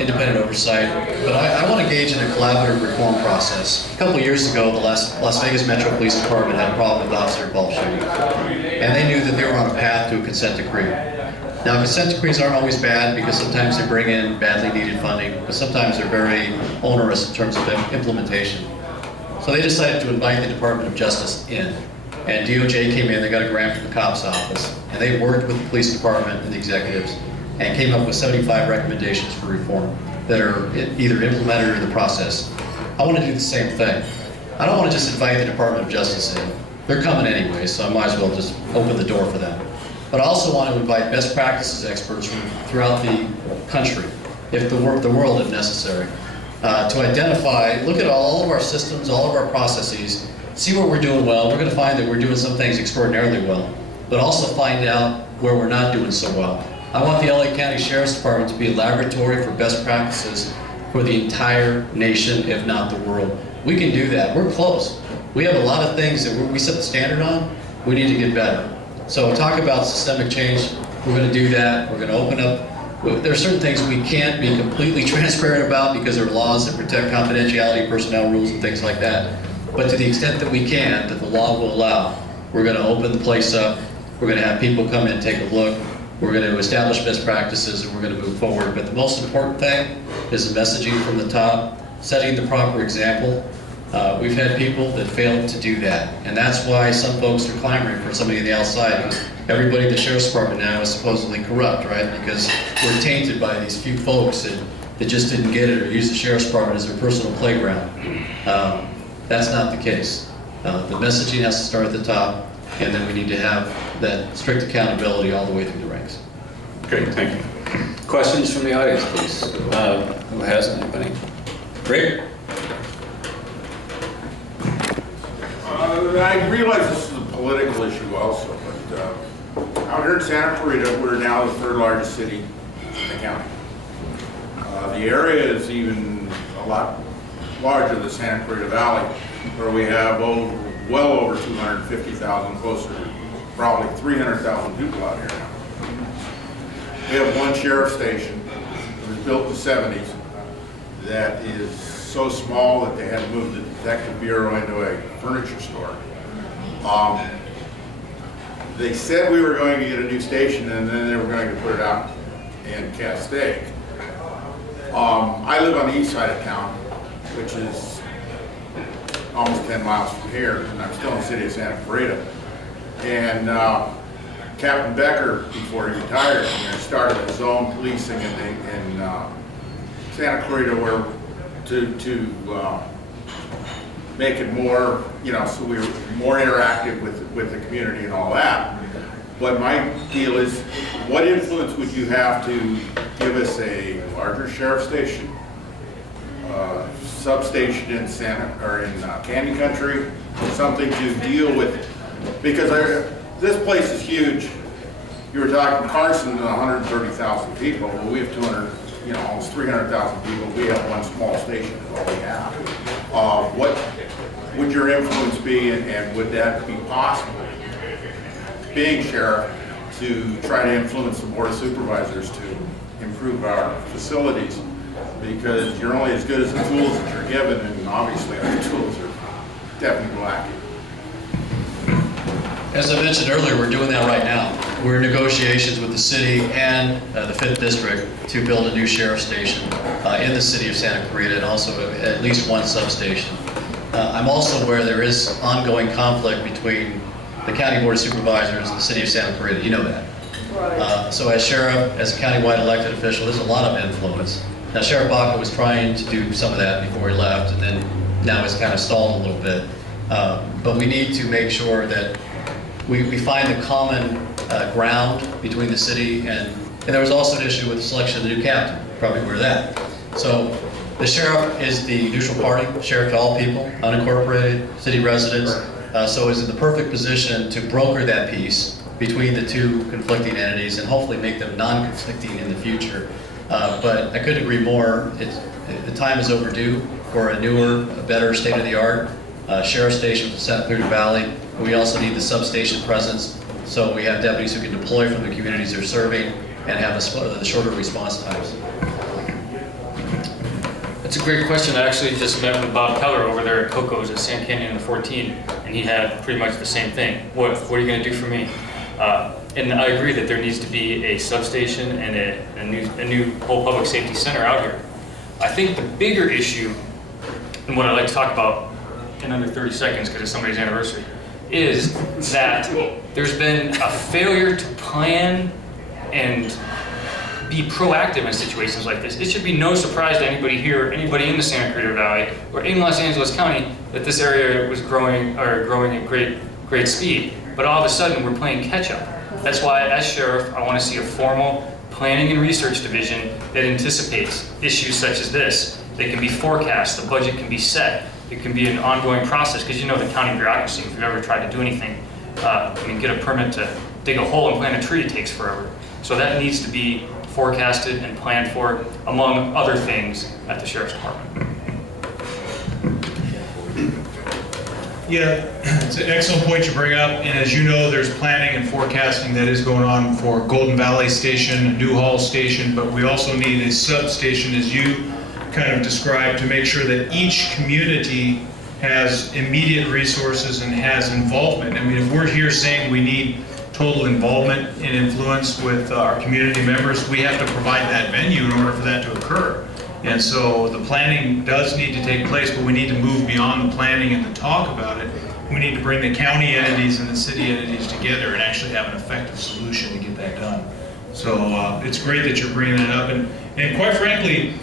independent oversight, but I want to engage in a collaborative reform process. A couple of years ago, the Las Vegas Metro Police Department had a problem with officer involved shooting, and they knew that they were on a path to a consent decree. Now, consent decrees aren't always bad because sometimes they bring in badly needed funding, but sometimes they're very onerous in terms of implementation. So they decided to invite the Department of Justice in. And DOJ came in, they got a grant from the COPS office, and they worked with the police department and the executives and came up with 75 recommendations for reform that are either implemented or in the process. I want to do the same thing. I don't want to just invite the Department of Justice in. They're coming anyway, so I might as well just open the door for them. But I also want to invite best practices experts from throughout the country, if the world if necessary, to identify, look at all of our systems, all of our processes, see where we're doing well. We're going to find that we're doing some things extraordinarily well, but also find out where we're not doing so well. I want the LA County Sheriff's Department to be a laboratory for best practices for the entire nation, if not the world. We can do that. We're close. We have a lot of things that we set the standard on. We need to get better. So talk about systemic change. We're going to do that. We're going to open up. There are certain things we can't be completely transparent about because there are laws that protect confidentiality, personnel rules, and things like that. But to the extent that we can, that the law will allow, we're going to open the place up. We're going to have people come in and take a look. We're going to establish best practices, and we're going to move forward. But the most important thing is the messaging from the top, setting the proper example, We've had people that failed to do that, and that's why some folks are clamoring for somebody on the outside. Everybody in the sheriff's department now is supposedly corrupt, right? Because we're tainted by these few folks that just didn't get it or use the sheriff's department as their personal playground. That's not the case. The messaging has to start at the top, and then we need to have that strict accountability all the way through the ranks. Great, thank you. Questions from the audience, please? Who has anybody? Great. I realize this is a political issue also, but out here in Santa Clarita, we're now the third largest city in the county. The area is even a lot larger than Santa Clarita Valley, where we have well over 250,000, closer to probably 300,000 people out here now. We have one sheriff station that was built in the 70s that is so small that they had to move the detective bureau into a furniture store. They said we were going to get a new station and then they were going to put it out in Castaic. I live on the east side of town, which is almost 10 miles from here, and I'm still in the city of Santa Clarita. And Captain Becker, before he retired, started his own policing in Santa Clarita, where to make it more, so we were more interactive with the community and all that. But my deal is, what influence would you have to give us a larger sheriff station, substation in Canyon Country, something to deal with? Because this place is huge. You were talking Carson, 130,000 people. Well, we have 200, almost 300,000 people. We have one small station is all we have. What would your influence be, and would that be possible, being sheriff, to try to influence the board of supervisors to improve our facilities? Because you're only as good as the tools that you're given, and obviously our tools are definitely lacking. As I mentioned earlier, we're doing that right now. We're in negotiations with the city and the 5th District to build a new sheriff's station in the city of Santa Clarita, and also at least one substation. I'm also aware there is ongoing conflict between the County Board of Supervisors and the city of Santa Clarita. You know that. Right. So as sheriff, as a countywide elected official, there's a lot of influence. Now, Sheriff Baca was trying to do some of that before he left, and then now it's kind of stalled a little bit. But we need to make sure that we find the common ground between the city and there was also an issue with the selection of the new captain. Probably aware of that. So the sheriff is the neutral party, sheriff to all people, unincorporated, city residents. So is in the perfect position to broker that peace between the two conflicting entities and hopefully make them non-conflicting in the future. But I couldn't agree more. The time is overdue for a newer, a better state-of-the-art sheriff station for the Santa Clarita Valley. We also need the substation presence, so we have deputies who can deploy from the communities they're serving and have the shorter response times. That's a great question. I actually just met with Bob Keller over there at Coco's at Sand Canyon in 14, and he had pretty much the same thing. What are you going to do for me? And I agree that there needs to be a substation and a new whole public safety center out here. I think the bigger issue, and what I'd like to talk about in under 30 seconds because it's somebody's anniversary, is that there's been a failure to plan and be proactive in situations like this. It should be no surprise to anybody here, anybody in the Santa Clarita Valley, or in Los Angeles County, that this area was growing at great speed. But all of a sudden, we're playing catch up. That's why, as sheriff, I want to see a formal planning and research division that anticipates issues such as this. They can be forecast, the budget can be set. It can be an ongoing process, because the county bureaucracy, if you've ever tried to do anything, get a permit to dig a hole and plant a tree, it takes forever. So that needs to be forecasted and planned for, among other things, at the Sheriff's Department. Yeah, it's an excellent point you bring up, and as you know, there's planning and forecasting that is going on for Golden Valley Station, Newhall Station, but we also need a substation, as you kind of described, to make sure that each community has immediate resources and has involvement. I mean, if we're here saying we need total involvement and influence with our community members, we have to provide that venue in order for that to occur. And so the planning does need to take place, but we need to move beyond the planning and the talk about it. We need to bring the county entities and the city entities together and actually have an effective solution to get that done. So it's great that you're bringing that up. And quite frankly,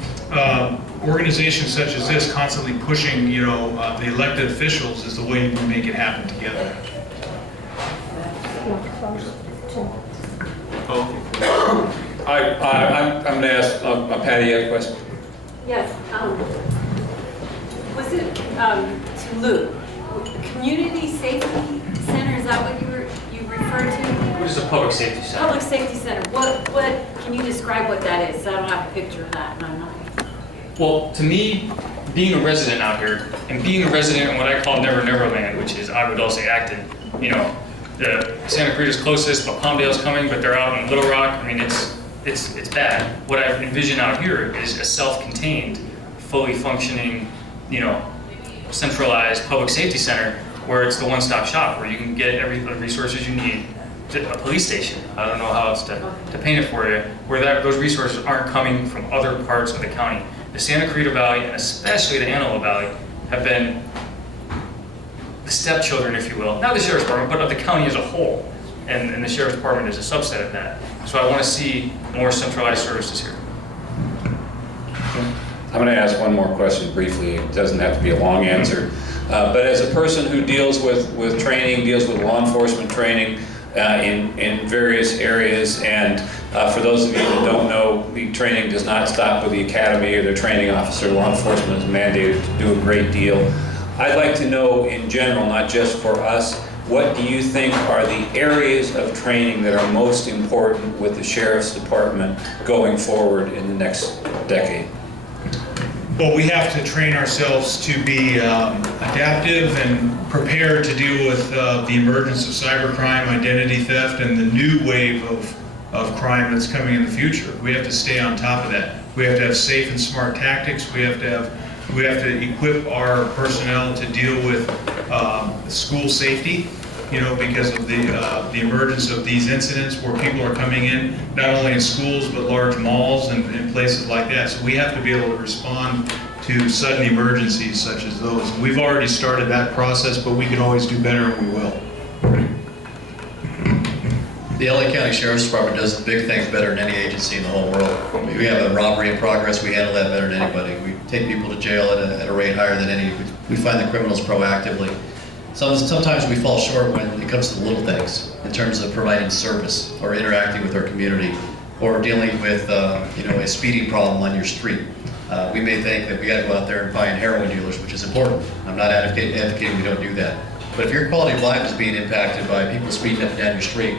organizations such as this constantly pushing, the elected officials is the way we make it happen together. I'm going to ask Patty, you have a question? Yes. Was it to Lou? Community Safety Center, is that what you referred to? What is a public safety center? Public Safety Center. What can you describe what that is? I don't have a picture of that in my mind. Well, to me, being a resident out here, and being a resident in what I call Never Never Land, which is Agua Dulce Acton, the Santa Cruz is closest, but Palmdale's coming, but they're out in Little Rock. I mean, it's bad. What I envision out here is a self-contained, fully functioning, centralized public safety center where it's the one-stop shop, where you can get the resources you need. A police station. I don't know how else to paint it for you, where those resources aren't coming from other parts of the county. The Santa Cruz Valley, and especially the Antelope Valley, have been the stepchildren, if you will, not the Sheriff's Department, but of the county as a whole. And the Sheriff's Department is a subset of that. So I want to see more centralized services here. I'm going to ask one more question briefly. It doesn't have to be a long answer. But as a person who deals with training, deals with law enforcement training in various areas, and for those of you that don't know, the training does not stop with the academy or the training officer. Law enforcement is mandated to do a great deal. I'd like to know in general, not just for us, what do you think are the areas of training that are most important with the Sheriff's Department going forward in the next decade? Well, we have to train ourselves to be adaptive and prepared to deal with the emergence of cybercrime, identity theft, and the new wave of crime that's coming in the future. We have to stay on top of that. We have to have safe and smart tactics. We have to equip our personnel to deal with school safety, because of the emergence of these incidents where people are coming in, not only in schools, but large malls and places like that. So we have to be able to respond to sudden emergencies such as those. We've already started that process, but we can always do better, and we will. The LA County Sheriff's Department does big things better than any agency in the whole world. We have a robbery in progress, we handle that better than anybody. We take people to jail at a rate higher than any. We find the criminals proactively. Sometimes we fall short when it comes to the little things, in terms of providing service or interacting with our community, or dealing with a speeding problem on your street. We may think that we got to go out there and find heroin dealers, which is important. I'm not advocating we don't do that. But if your quality of life is being impacted by people speeding up and down your street,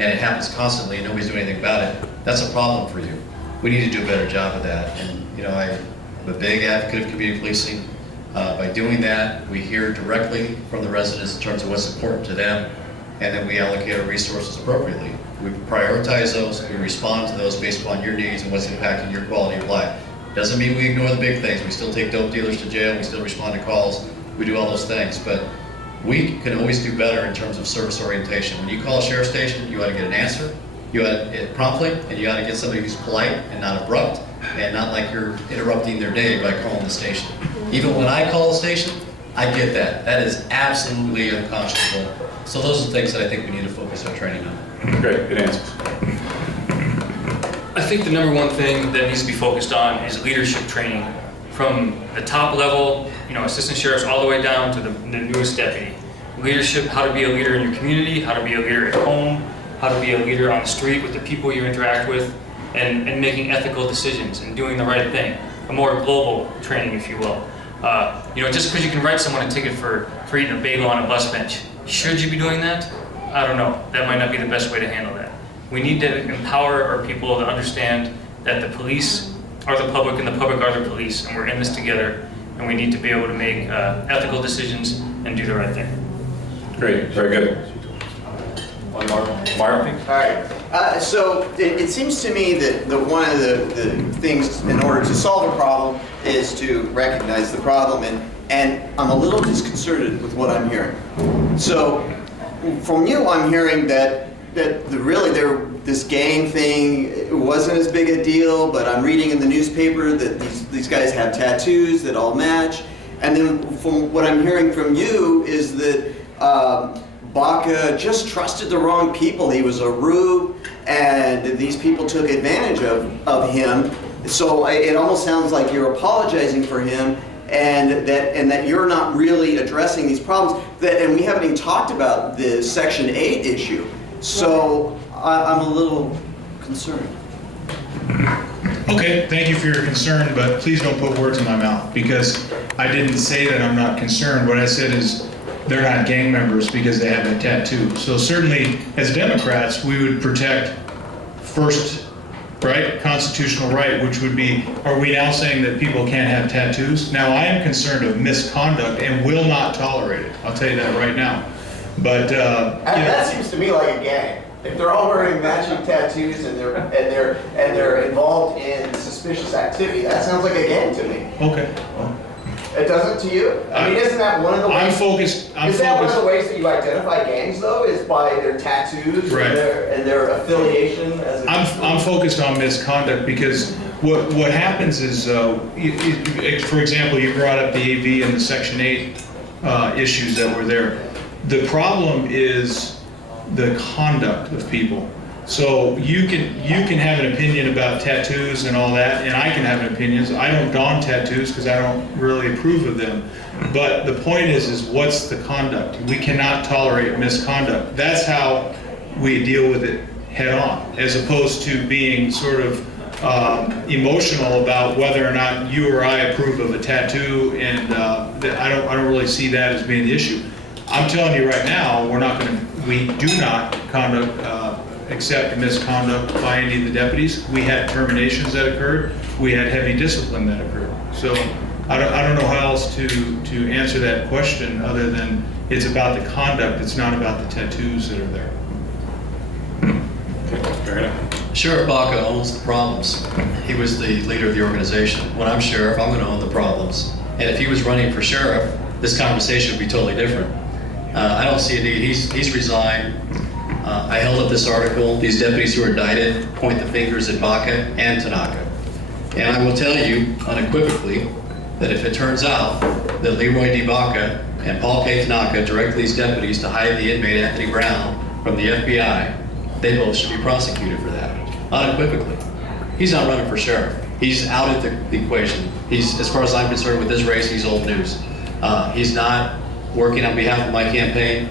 and it happens constantly and nobody's doing anything about it, that's a problem for you. We need to do a better job of that. And I'm a big advocate of community policing. By doing that, we hear directly from the residents in terms of what's important to them, and then we allocate our resources appropriately. We prioritize those, we respond to those based upon your needs and what's impacting your quality of life. Doesn't mean we ignore the big things. We still take dope dealers to jail, we still respond to calls, we do all those things, but we can always do better in terms of service orientation. When you call a sheriff's station, you ought to get an answer, you ought to promptly, and you ought to get somebody who's polite and not abrupt, and not like you're interrupting their day by calling the station. Even when I call the station, I get that. That is absolutely unconscionable. So those are the things that I think we need to focus our training on. Great, good answers. I think the number one thing that needs to be focused on is leadership training from the top level, assistant sheriffs, all the way down to the newest deputy. Leadership, how to be a leader in your community, how to be a leader at home, how to be a leader on the street with the people you interact with, and making ethical decisions and doing the right thing. A more global training, if you will. Just because you can write someone a ticket for eating a bagel on a bus bench, should you be doing that? I don't know. That might not be the best way to handle that. We need to empower our people to understand that the police are the public and the public are the police, and we're in this together, and we need to be able to make ethical decisions and do the right thing. Great, very good. One more. Mark? All right. So it seems to me that one of the things in order to solve a problem is to recognize the problem, and I'm a little disconcerted with what I'm hearing. So from you, I'm hearing that really this gang thing, it wasn't as big a deal, but I'm reading in the newspaper that these guys have tattoos that all match. And then from what I'm hearing from you is that Baca just trusted the wrong people. He was a rube, and these people took advantage of him. So it almost sounds like you're apologizing for him, and that you're not really addressing these problems. And we haven't even talked about the Section 8 issue. So I'm a little concerned. Okay, thank you for your concern, but please don't put words in my mouth, because I didn't say that I'm not concerned. What I said is they're not gang members because they have a tattoo. So certainly, as Democrats, we would protect first, right, constitutional right, which would be, are we now saying that people can't have tattoos? Now, I am concerned of misconduct and will not tolerate it. I'll tell you that right now. But, that seems to me like a gang. If they're all wearing matching tattoos and they're involved in suspicious activity, that sounds like a gang to me. okay. Well, It doesn't to you? I mean, isn't that one of the ways? I'm focused. Is that one of the ways that you identify gangs, though? Is by their tattoos Right. and their affiliation as a I'm focused on misconduct because what happens is, for example, you brought up the AV and the Section 8 issues that were there. The problem is the conduct of people. So you can have an opinion about tattoos and all that, and I can have an opinion. I don't don tattoos because I don't really approve of them. But the point is what's the conduct? We cannot tolerate misconduct. That's how we deal with it head on, as opposed to being sort of emotional about whether or not you or I approve of a tattoo. And I don't really see that as being the issue. I'm telling you right now, we do not accept misconduct by any of the deputies. We had terminations that occurred. We had heavy discipline that occurred. So I don't know how else to answer that question other than it's about the conduct. It's not about the tattoos that are there. Sheriff Baca owns the problems. He was the leader of the organization. When I'm sheriff, I'm going to own the problems. And if he was running for sheriff, this conversation would be totally different. I don't see a need. He's resigned. I held up this article. These deputies who are indicted point the fingers at Baca and Tanaka. And I will tell you unequivocally that if it turns out that Leroy D. Baca and Paul K. Tanaka directed these deputies to hide the inmate Anthony Brown from the FBI, they both should be prosecuted for that, unequivocally. He's not running for sheriff. He's out of the equation. As far as I'm concerned with this race, he's old news. He's not working on behalf of my campaign.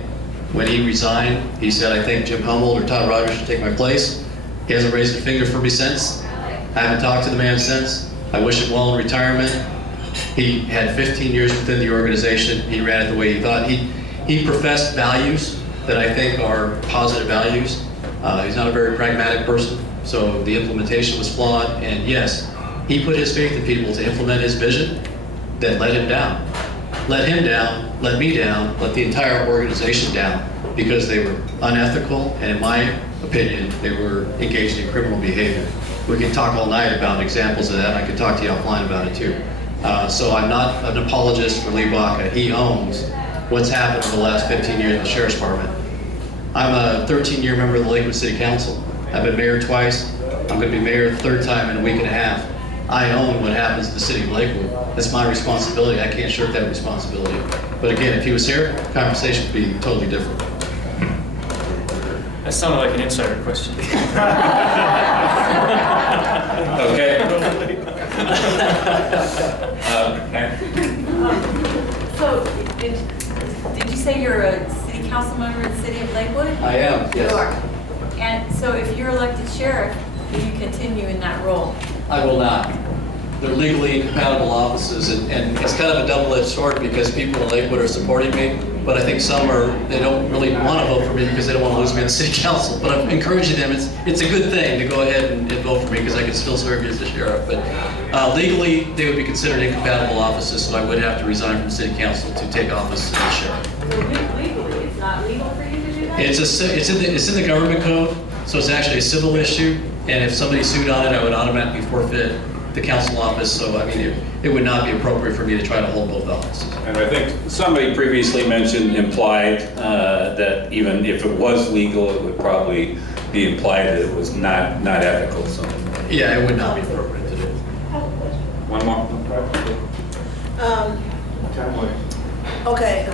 When he resigned, he said, I think Jim Hellmold or Todd Rogers should take my place. He hasn't raised a finger for me since. I haven't talked to the man since. I wish him well in retirement. He had 15 years within the organization. He ran it the way he thought. He professed values that I think are positive values. He's not a very pragmatic person, so the implementation was flawed. And yes, he put his faith in people to implement his vision that let him down. Let him down, let me down, let the entire organization down because they were unethical and, in my opinion, they were engaged in criminal behavior. We can talk all night about examples of that. I can talk to you offline about it too. So I'm not an apologist for Lee Baca. He owns what's happened over the last 15 years in the Sheriff's Department. I'm a 13-year member of the Lakewood City Council. I've been mayor twice. I'm going to be mayor the third time in a week and a half. I own what happens in the city of Lakewood. That's my responsibility. I can't shirk that responsibility. But again, if he was here, the conversation would be totally different. That sounded like an insider question. Okay. So, did you say you're a city council member in the city of Lakewood? I am, yes. You are. And so if you're elected sheriff, will you continue in that role? I will not. They're legally incompatible offices, and it's kind of a double-edged sword because people in Lakewood are supporting me, but I think some they don't really want to vote for me because they don't want to lose me on the city council. But I'm encouraging them. It's a good thing to go ahead and vote for me because I can still serve you as the sheriff. But legally, they would be considered incompatible offices, so I would have to resign from city council to take office as the sheriff. So legally, it's not legal for you to do that? It's in the government code, so it's actually a civil issue. And if somebody sued on it, I would automatically forfeit the council office, so I mean, it would not be appropriate for me to try to hold both offices. And I think somebody previously mentioned, implied, that even if it was legal, it would probably be implied that it was not ethical, so. Yeah, it would not be appropriate to do. One more. Okay,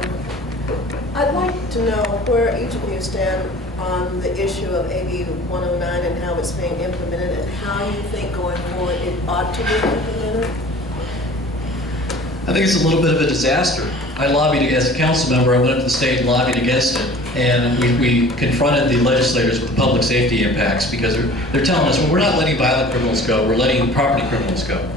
I'd like to know where each of you stand on the issue of AB 109 and how it's being implemented and how you think going forward it ought to be implemented. I think it's a little bit of a disaster. I lobbied, as a council member, I went up to the state and lobbied against it. And we confronted the legislators with the public safety impacts because they're telling us, well, we're not letting violent criminals go, we're letting property criminals go.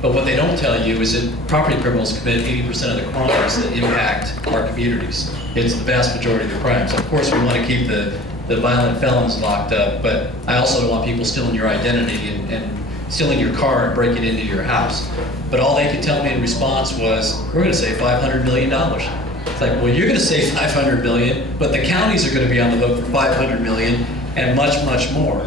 But what they don't tell you is that property criminals commit 80% of the crimes that impact our communities. It's the vast majority of the crimes. Of course, we want to keep the violent felons locked up, but I also don't want people stealing your identity and stealing your car and breaking into your house. But all they could tell me in response was, we're going to save $500 million. It's like, well, you're going to save $500 million, but the counties are going to be on the hook for $500 million and much, much more.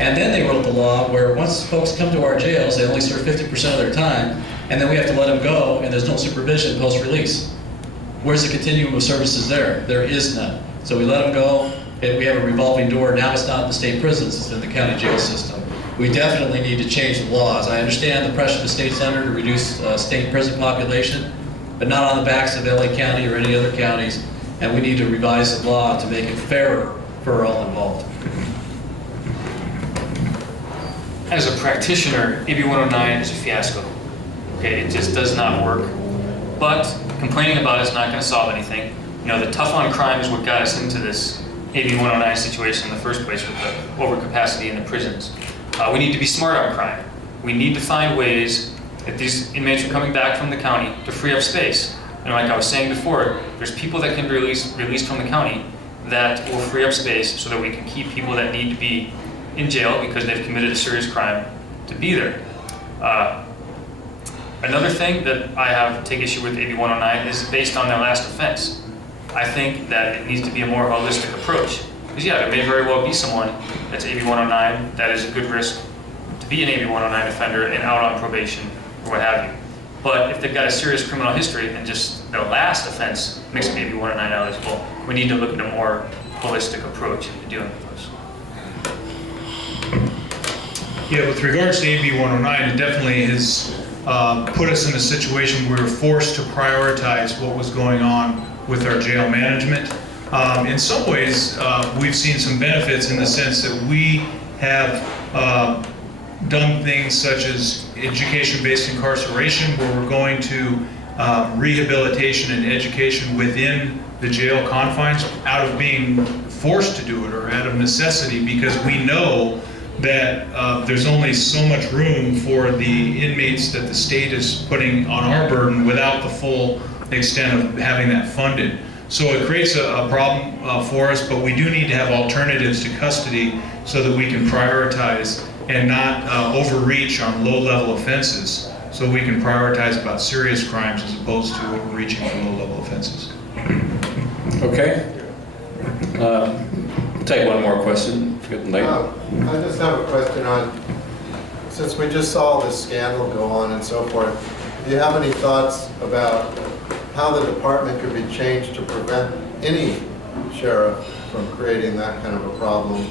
And then they wrote the law where once folks come to our jails, they only serve 50% of their time, and then we have to let them go, and there's no supervision post-release. Where's the continuum of services there? There is none. So we let them go, and we have a revolving door. Now it's not in the state prisons, it's in the county jail system. We definitely need to change the laws. I understand the pressure of the state senator to reduce state prison population, but not on the backs of LA County or any other counties, and we need to revise the law to make it fairer for all involved. As a practitioner, AB 109 is a fiasco. Okay, it just does not work. But complaining about it is not going to solve anything. You know, the tough on crime is what got us into this AB 109 situation in the first place with the overcapacity in the prisons. We need to be smart on crime. We need to find ways, if these inmates are coming back from the county, to free up space. And like I was saying before, there's people that can be released from the county that will free up space so that we can keep people that need to be in jail because they've committed a serious crime to be there. Another thing that I have take issue with AB 109 is based on their last offense. I think that it needs to be a more holistic approach. Because yeah, there may very well be someone that's AB 109 that is a good risk to be an AB 109 offender and out on probation or what have you. But if they've got a serious criminal history and just their last offense makes them AB 109 eligible, we need to look at a more holistic approach to dealing with those. Yeah, with regards to AB 109, it definitely has put us in a situation where we were forced to prioritize what was going on with our jail management. In some ways, we've seen some benefits in the sense that we have done things such as education-based incarceration, where we're going to rehabilitation and education within the jail confines out of being forced to do it or out of necessity, because we know that there's only so much room for the inmates that the state is putting on our burden without the full extent of having that funded. So it creates a problem for us, but we do need to have alternatives to custody so that we can prioritize and not overreach on low-level offenses, so we can prioritize about serious crimes as opposed to overreaching on low-level offenses. Okay. Take one more question. It's getting late. I just have a question on, since we just saw this scandal go on and so forth, do you have any thoughts about how the department could be changed to prevent any sheriff from creating that kind of a problem?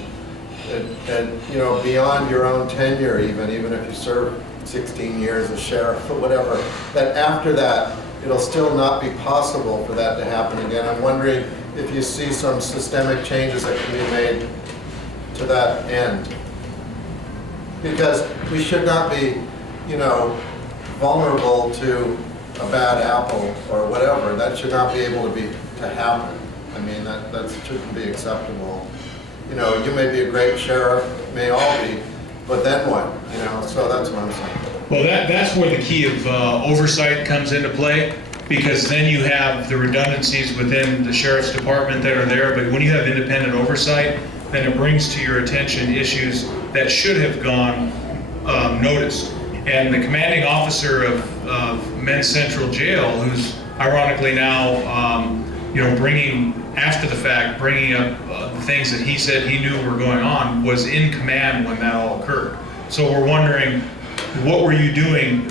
And you know, beyond your own tenure, even if you serve 16 years as sheriff or whatever, that after that, it'll still not be possible for that to happen again. I'm wondering if you see some systemic changes that can be made to that end. Because we should not be, you know, vulnerable to a bad apple or whatever. That should not be able to happen. I mean, that shouldn't be acceptable. You know, you may be a great sheriff, may all be, but then what? You know, so that's what I'm saying. Well, that's where the key of oversight comes into play, because then you have the redundancies within the sheriff's department that are there, but when you have independent oversight, then it brings to your attention issues that should have gone noticed. And the commanding officer of Men's Central Jail, who's ironically now, you know, bringing up the things that he said he knew were going on, was in command when that all occurred. So we're wondering, what were you doing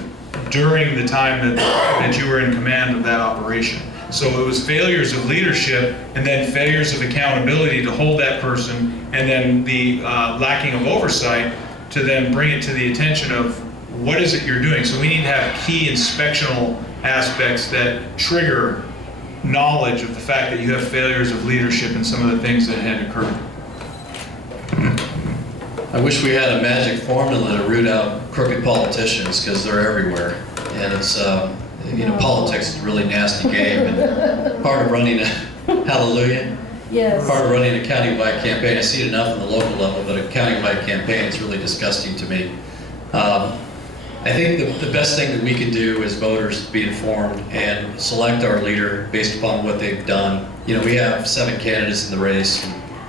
during the time that you were in command of that operation? So it was failures of leadership and then failures of accountability to hold that person, and then the lacking of oversight to then bring it to the attention of what is it you're doing. So we need to have key inspectional aspects that trigger knowledge of the fact that you have failures of leadership and some of the things that had occurred. I wish we had a magic formula to root out crooked politicians, because they're everywhere. And it's, politics is a really nasty game. And part of running a, hallelujah, Yes. part of running a countywide campaign, I see it enough on the local level, but a countywide campaign is really disgusting to me. I think the best thing that we can do as voters is be informed and select our leader based upon what they've done. We have 7 candidates in the race,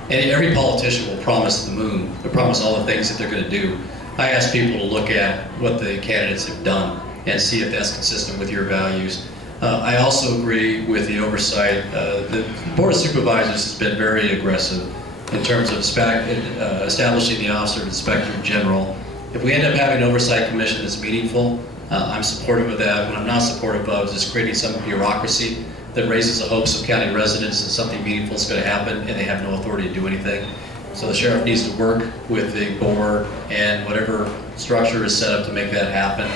and every politician will promise the moon. They'll promise all the things that they're going to do. I ask people to look at what the candidates have done and see if that's consistent with your values. I also agree with the oversight. The Board of Supervisors has been very aggressive in terms of establishing the Office of Inspector General. If we end up having an oversight commission that's meaningful, I'm supportive of that. What I'm not supportive of is just creating some bureaucracy that raises the hopes of county residents that something meaningful is going to happen and they have no authority to do anything. So the sheriff needs to work with the board and whatever structure is set up to make that happen.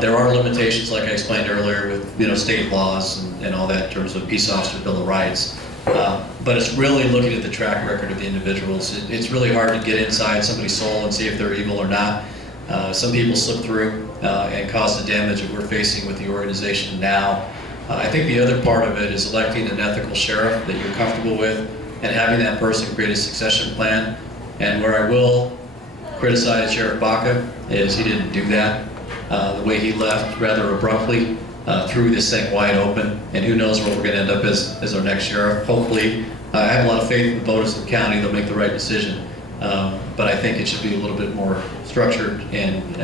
There are limitations, like I explained earlier, with state laws and all that in terms of Peace Officer Bill of Rights. But it's really looking at the track record of the individuals. It's really hard to get inside somebody's soul and see if they're evil or not. Some people slip through and cause the damage that we're facing with the organization now. I think the other part of it is electing an ethical sheriff that you're comfortable with and having that person create a succession plan. And where I will criticize Sheriff Baca is he didn't do that. The way he left rather abruptly threw this thing wide open, and who knows where we're going to end up as our next sheriff. Hopefully, I have a lot of faith in the voters of the county. They'll make the right decision. But I think it should be a little bit more structured and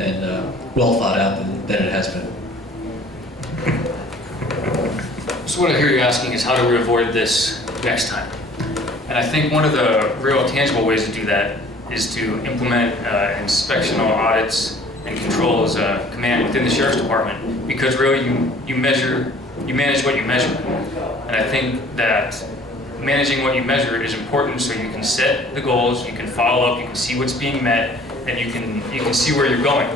well thought out than it has been. So what I hear you asking is how do we avoid this next time? And I think one of the real tangible ways to do that is to implement inspectional audits and controls command within the sheriff's department, because really you manage what you measure. And I think that managing what you measure is important, so you can set the goals, you can follow up, you can see what's being met, and you can see where you're going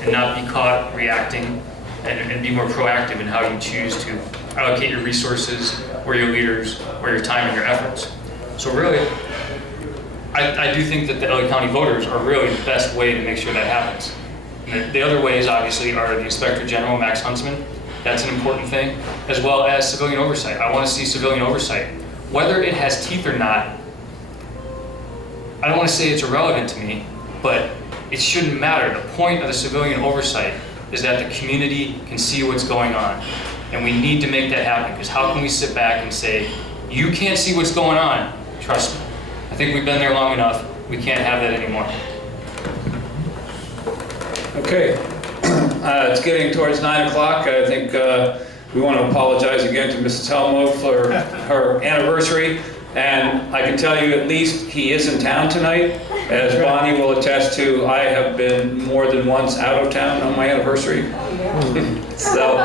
and not be caught reacting, and be more proactive in how you choose to allocate your resources, or your leaders, or your time and your efforts. So really, I do think that the LA County voters are really the best way to make sure that happens. And the other ways, obviously, are the Inspector General, Max Huntsman. That's an important thing, as well as civilian oversight. I want to see civilian oversight. Whether it has teeth or not, I don't want to say it's irrelevant to me, but it shouldn't matter. The point of the civilian oversight is that the community can see what's going on. And we need to make that happen, because how can we sit back and say, you can't see what's going on? Trust me. I think we've been there long enough. We can't have that anymore. Okay, it's getting towards 9 o'clock. I think we want to apologize again to Mrs. Hellmold for her anniversary. And I can tell you at least he is in town tonight. As Bonnie will attest to, I have been more than once out of town on my anniversary. So,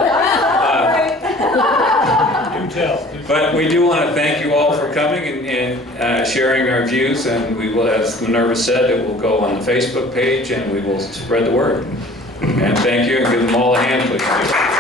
Do tell. but we do want to thank you all for coming and sharing our views. And we will, as Minerva said, it will go on the Facebook page and we will spread the word. And thank you, and give them all a hand, please.